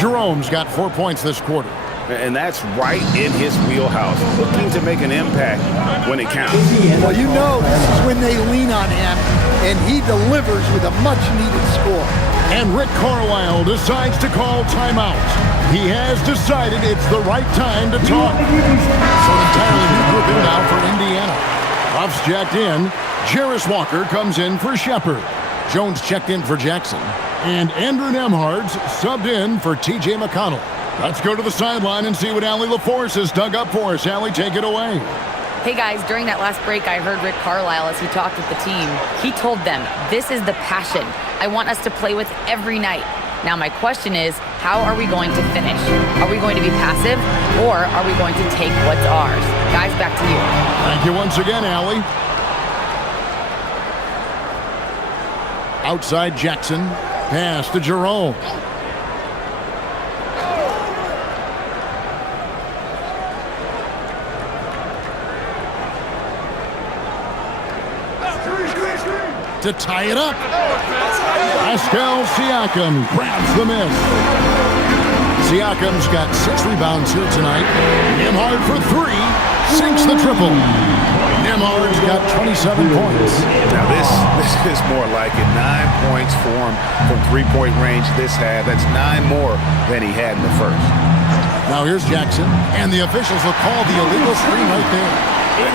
Jerome's got 4 points this quarter. And that's right in his wheelhouse, looking to make an impact when it counts. Well, you know this is when they lean on him, and he delivers with a much-needed score. And Rick Carlisle decides to call timeout. He has decided it's the right time to talk. So an entirely new group in now for Indiana. Ruff's jacked in. Jarris Walker comes in for Shepard. Jones checked in for Jackson. And Andrew Nembhard's subbed in for T.J. McConnell. Let's go to the sideline and see what Allie LaForce has dug up for us. Allie, take it away. Hey guys, during that last break, I heard Rick Carlisle as he talked with the team. He told them, this is the passion I want us to play with every night. Now my question is, how are we going to finish? Are we going to be passive, or are we going to take what's ours? Guys, back to you. Thank you once again, Allie. Outside Jackson. Pass to Jerome. To tie it up. Pascal Siakam grabs the miss. Siakam's got 6 rebounds here tonight. Nembhard for 3. Sinks the triple. Nembhard's got 27 points. Now this is more like it. 9 points for him from 3-point range this half. That's 9 more than he had in the first. Now here's Jackson, and the officials will call the illegal screen right there.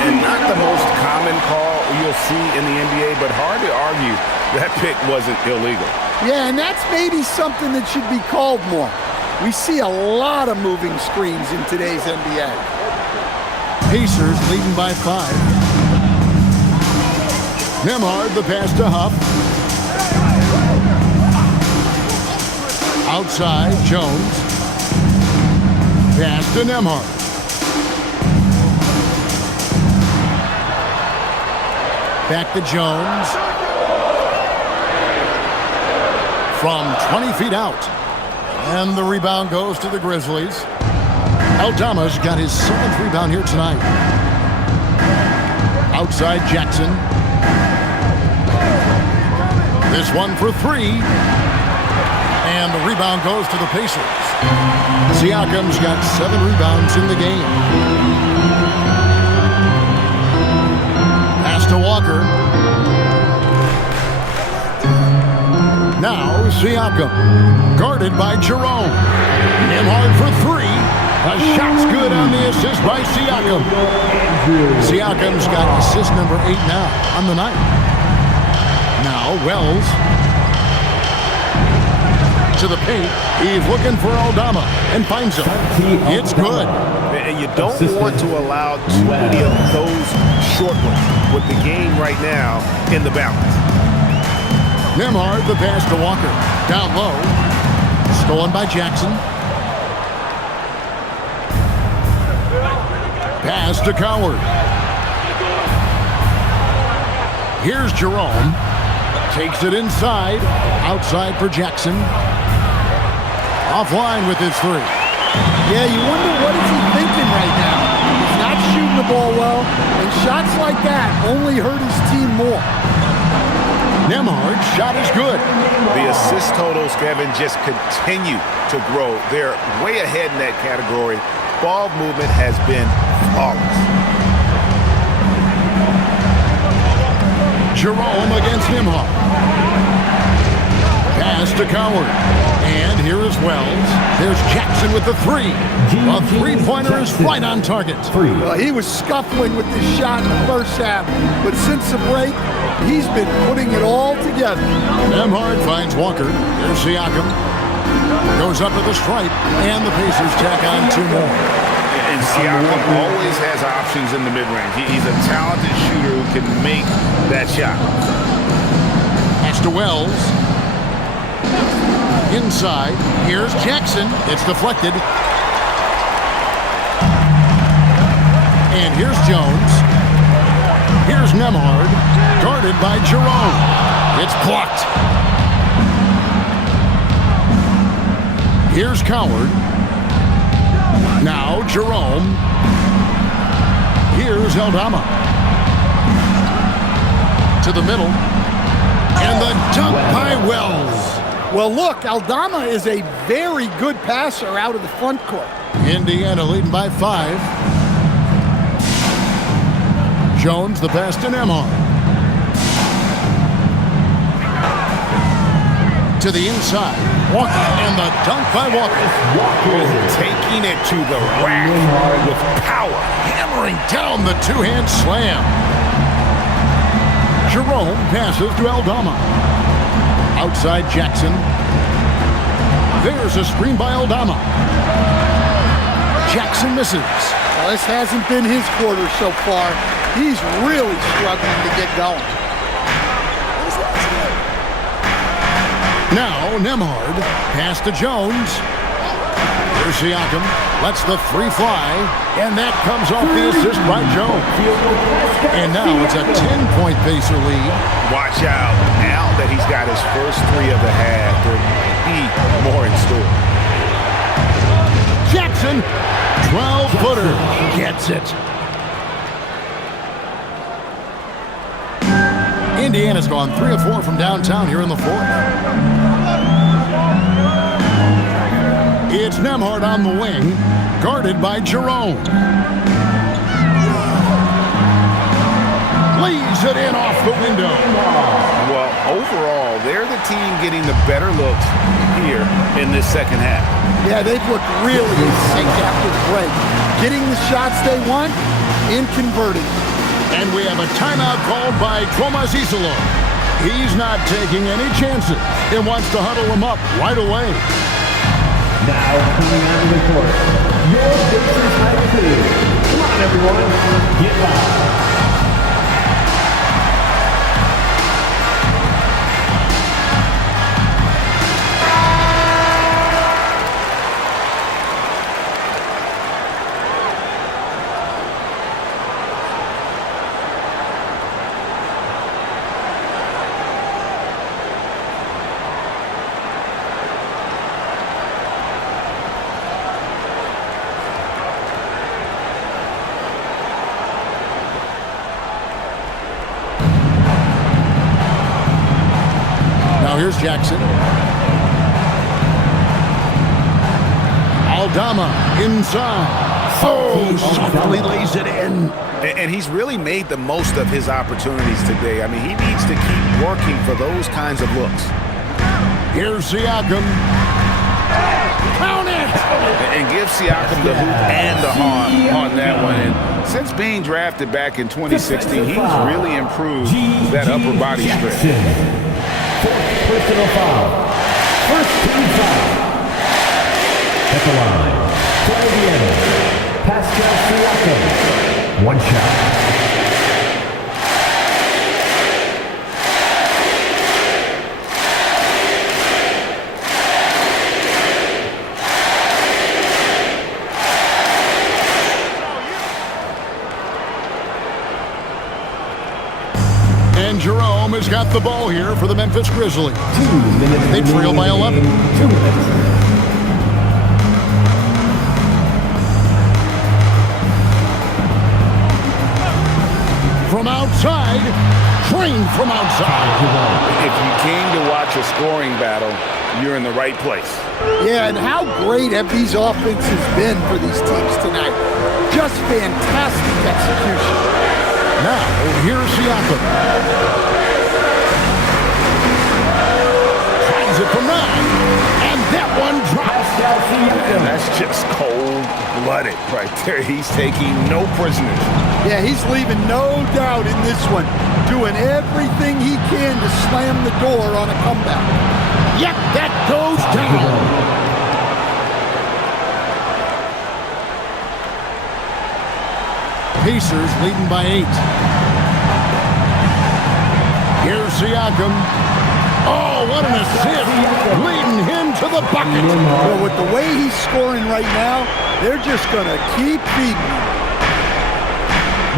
And not the most common call you'll see in the NBA, but hard to argue that pick wasn't illegal. Yeah, and that's maybe something that should be called more. We see a lot of moving screens in today's NBA. Pacers leading by 5. Nembhard, the pass to Huff. Outside, Jones. Pass to Nembhard. Back to Jones. From 20 feet out. And the rebound goes to the Grizzlies. Aldama's got his 7th rebound here tonight. Outside Jackson. This one for 3. And the rebound goes to the Pacers. Siakam's got 7 rebounds in the game. Pass to Walker. Now Siakam, guarded by Jerome. Nembhard for 3. A shot's good on the assist by Siakam. Siakam's got assist number 8 now on the night. Now Wells to the paint. He's looking for Aldama and finds him. It's good. And you don't want to allow too many of those short ones with the game right now in the balance. Nembhard, the pass to Walker. Down low. Stolen by Jackson. Pass to Coward. Here's Jerome. Takes it inside. Outside for Jackson. Offline with his 3. Yeah, you wonder what is he thinking right now. He's not shooting the ball well, and shots like that only hurt his team more. Nembhard's shot is good. The assist totals, Kevin, just continue to grow. They're way ahead in that category. Ball movement has been flawless. Jerome against Nembhard. Pass to Coward. And here is Wells. There's Jackson with the 3. A 3-pointer is right on target. Well, he was scuffling with this shot in the first half, but since the break, he's been putting it all together. Nembhard finds Walker. There's Siakam. Goes up with a stripe, and the Pacers tack on 2 more. And Siakam always has options in the mid-range. He's a talented shooter who can make that shot. Pass to Wells. Inside, here's Jackson. It's deflected. And here's Jones. Here's Nembhard, guarded by Jerome. It's blocked. Here's Coward. Now Jerome. Here's Aldama. To the middle. And the dunk by Wells. Well, look, Aldama is a very good passer out of the front court. Indiana leading by 5. Jones, the pass to Nembhard. To the inside. Walker, and the dunk by Walker. Taking it to the rack with power. Hammering down the 2-hand slam. Jerome passes to Aldama. Outside Jackson. There's a screen by Aldama. Jackson misses. Well, this hasn't been his quarter so far. He's really struggling to get going. Now Nembhard. Pass to Jones. Here's Siakam. Lets the 3 fly. And that comes off the assist by Jones. And now it's a 10-point Pacer lead. Watch out. Now that he's got his first 3 of the half, there might be more in store. Jackson, 12-footer, gets it. Indiana's gone 3 of 4 from downtown here in the 4th. It's Nembhard on the wing, guarded by Jerome. Leaves it in off the window. Well, overall, they're the team getting the better looks here in this second half. Yeah, they've looked really in sync after the break. Getting the shots they want and converting. And we have a timeout called by Tomas Isolo. He's not taking any chances and wants to huddle him up right away. Now coming onto the court, your Pacers high two. Come on, everyone, get loud. Here's Jackson. Aldama inside. Oh, softly lays it in. And he's really made the most of his opportunities today. I mean, he needs to keep working for those kinds of looks. Here's Siakam. Count it! And give Siakam the hoop and the harm on that one. And since being drafted back in 2016, he's really improved that upper body strength. Fourth personal foul. First team foul. At the line, for Indiana, Pascal Siakam. One shot. And Jerome has got the ball here for the Memphis Grizzlies. They trail by 11. 2 minutes. From outside, trained from outside. If you came to watch a scoring battle, you're in the right place. Yeah, and how great have these offenses been for these teams tonight? Just fantastic execution. Now, here's Siakam. Tries it from 9. And that one drops. And that's just cold-blooded right there. He's taking no prisoners. Yeah, he's leaving no doubt in this one. Doing everything he can to slam the door on a comeback. Yep, that goes down. Pacers leading by 8. Here's Siakam. Oh, what an assist. Leading him to the bucket. Well, with the way he's scoring right now, they're just going to keep feeding him.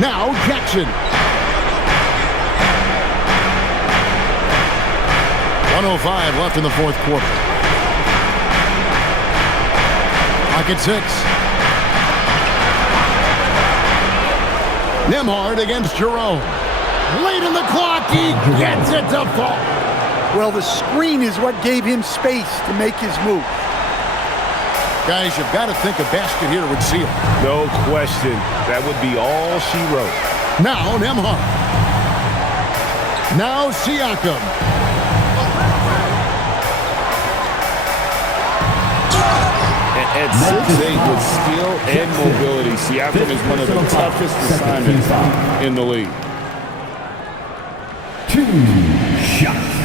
Now Jackson. 1:05 left in the fourth quarter. Pocket 6. Nembhard against Jerome. Late in the clock, he gets it to fall. Well, the screen is what gave him space to make his move. Guys, you've got to think a basket here would seal. No question. That would be all she wrote. Now Nembhard. Now Siakam. At 6'8" with skill and mobility, Siakam is one of the toughest assignments in the league. 2 shots.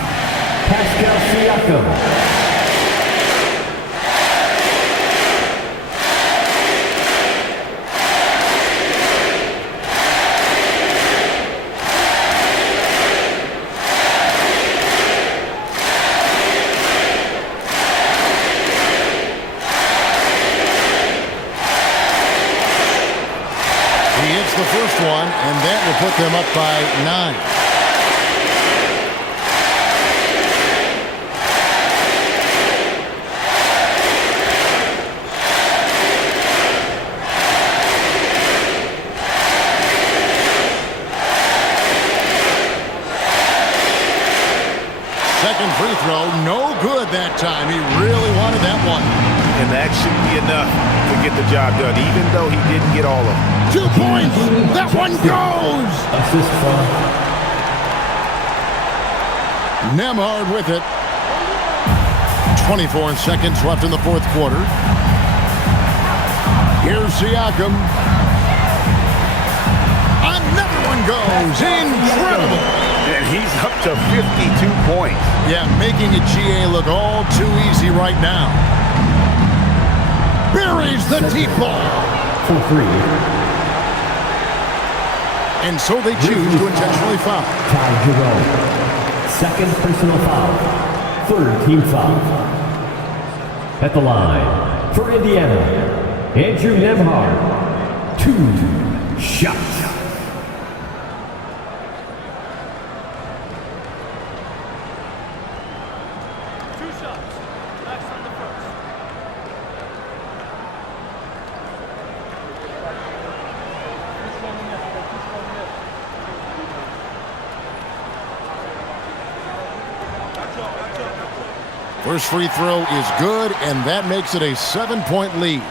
Pascal Siakam. The first one, and that will put them up by 9. Second free throw, no good that time. He really wanted that one. And that should be enough to get the job done, even though he didn't get all of them. 2 points. That one goes. Assist from Nembhard with it. 24 seconds left in the fourth quarter. Here's Siakam. Another one goes. Incredible. And he's up to 52 points. Yeah, making a GA look all too easy right now. Buries the deep ball. For 3. And so they choose to intentionally foul. Ty Jerome. Second personal foul. Third team foul. At the line for Indiana, Andrew Nembhard. 2 shots. First free throw is good, and that makes it a 7-point lead.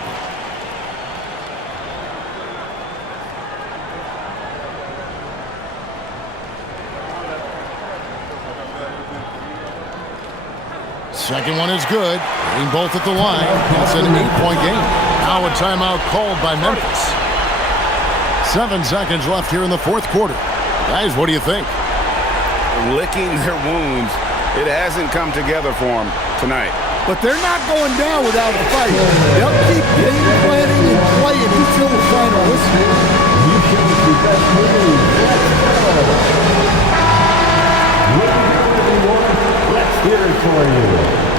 Second one is good. Hitting both at the line. It's an 8-point game. Now a timeout called by Memphis. 7 seconds left here in the fourth quarter. Guys, what do you think? Licking their wounds. It hasn't come together for them tonight. But they're not going down without a fight. They'll keep game planning and playing until the final whistle. You showed your best move. Let's hear it for you.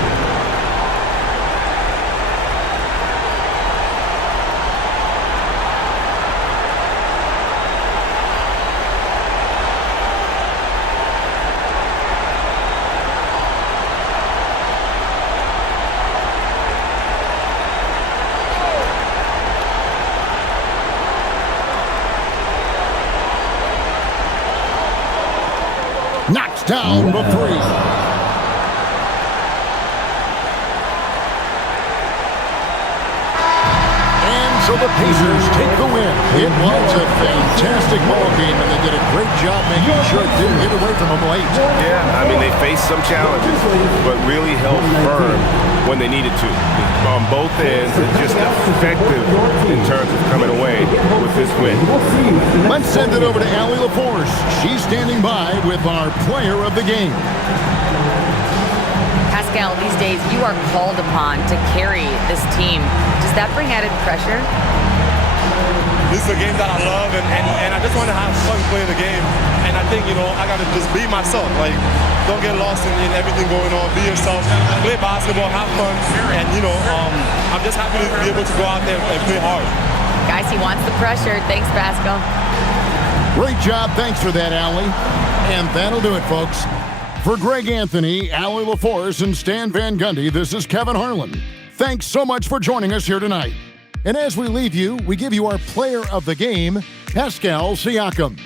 Knocks down the 3. And so the Pacers take the win. It was a fantastic ball game, and they did a great job making sure it didn't get away from them late. Yeah, I mean, they faced some challenges, but really held firm when they needed to. On both ends, and just effective in terms of coming away with this win. Let's send it over to Allie LaForce. She's standing by with our player of the game. Pascal, these days you are called upon to carry this team. Does that bring added pressure? This is a game that I love, and I just want to have fun playing the game. And I think, I got to just be myself. Like, don't get lost in everything going on. Be yourself. Play basketball, have fun. And, I'm just happy to be able to go out there and play hard. Guys, he wants the pressure. Thanks, Pascal. Great job. Thanks for that, Allie. And that'll do it, folks. For Greg Anthony, Allie LaForce, and Stan Van Gundy, this is Kevin Harlan. Thanks so much for joining us here tonight. And as we leave you, we give you our player of the game, Pascal Siakam.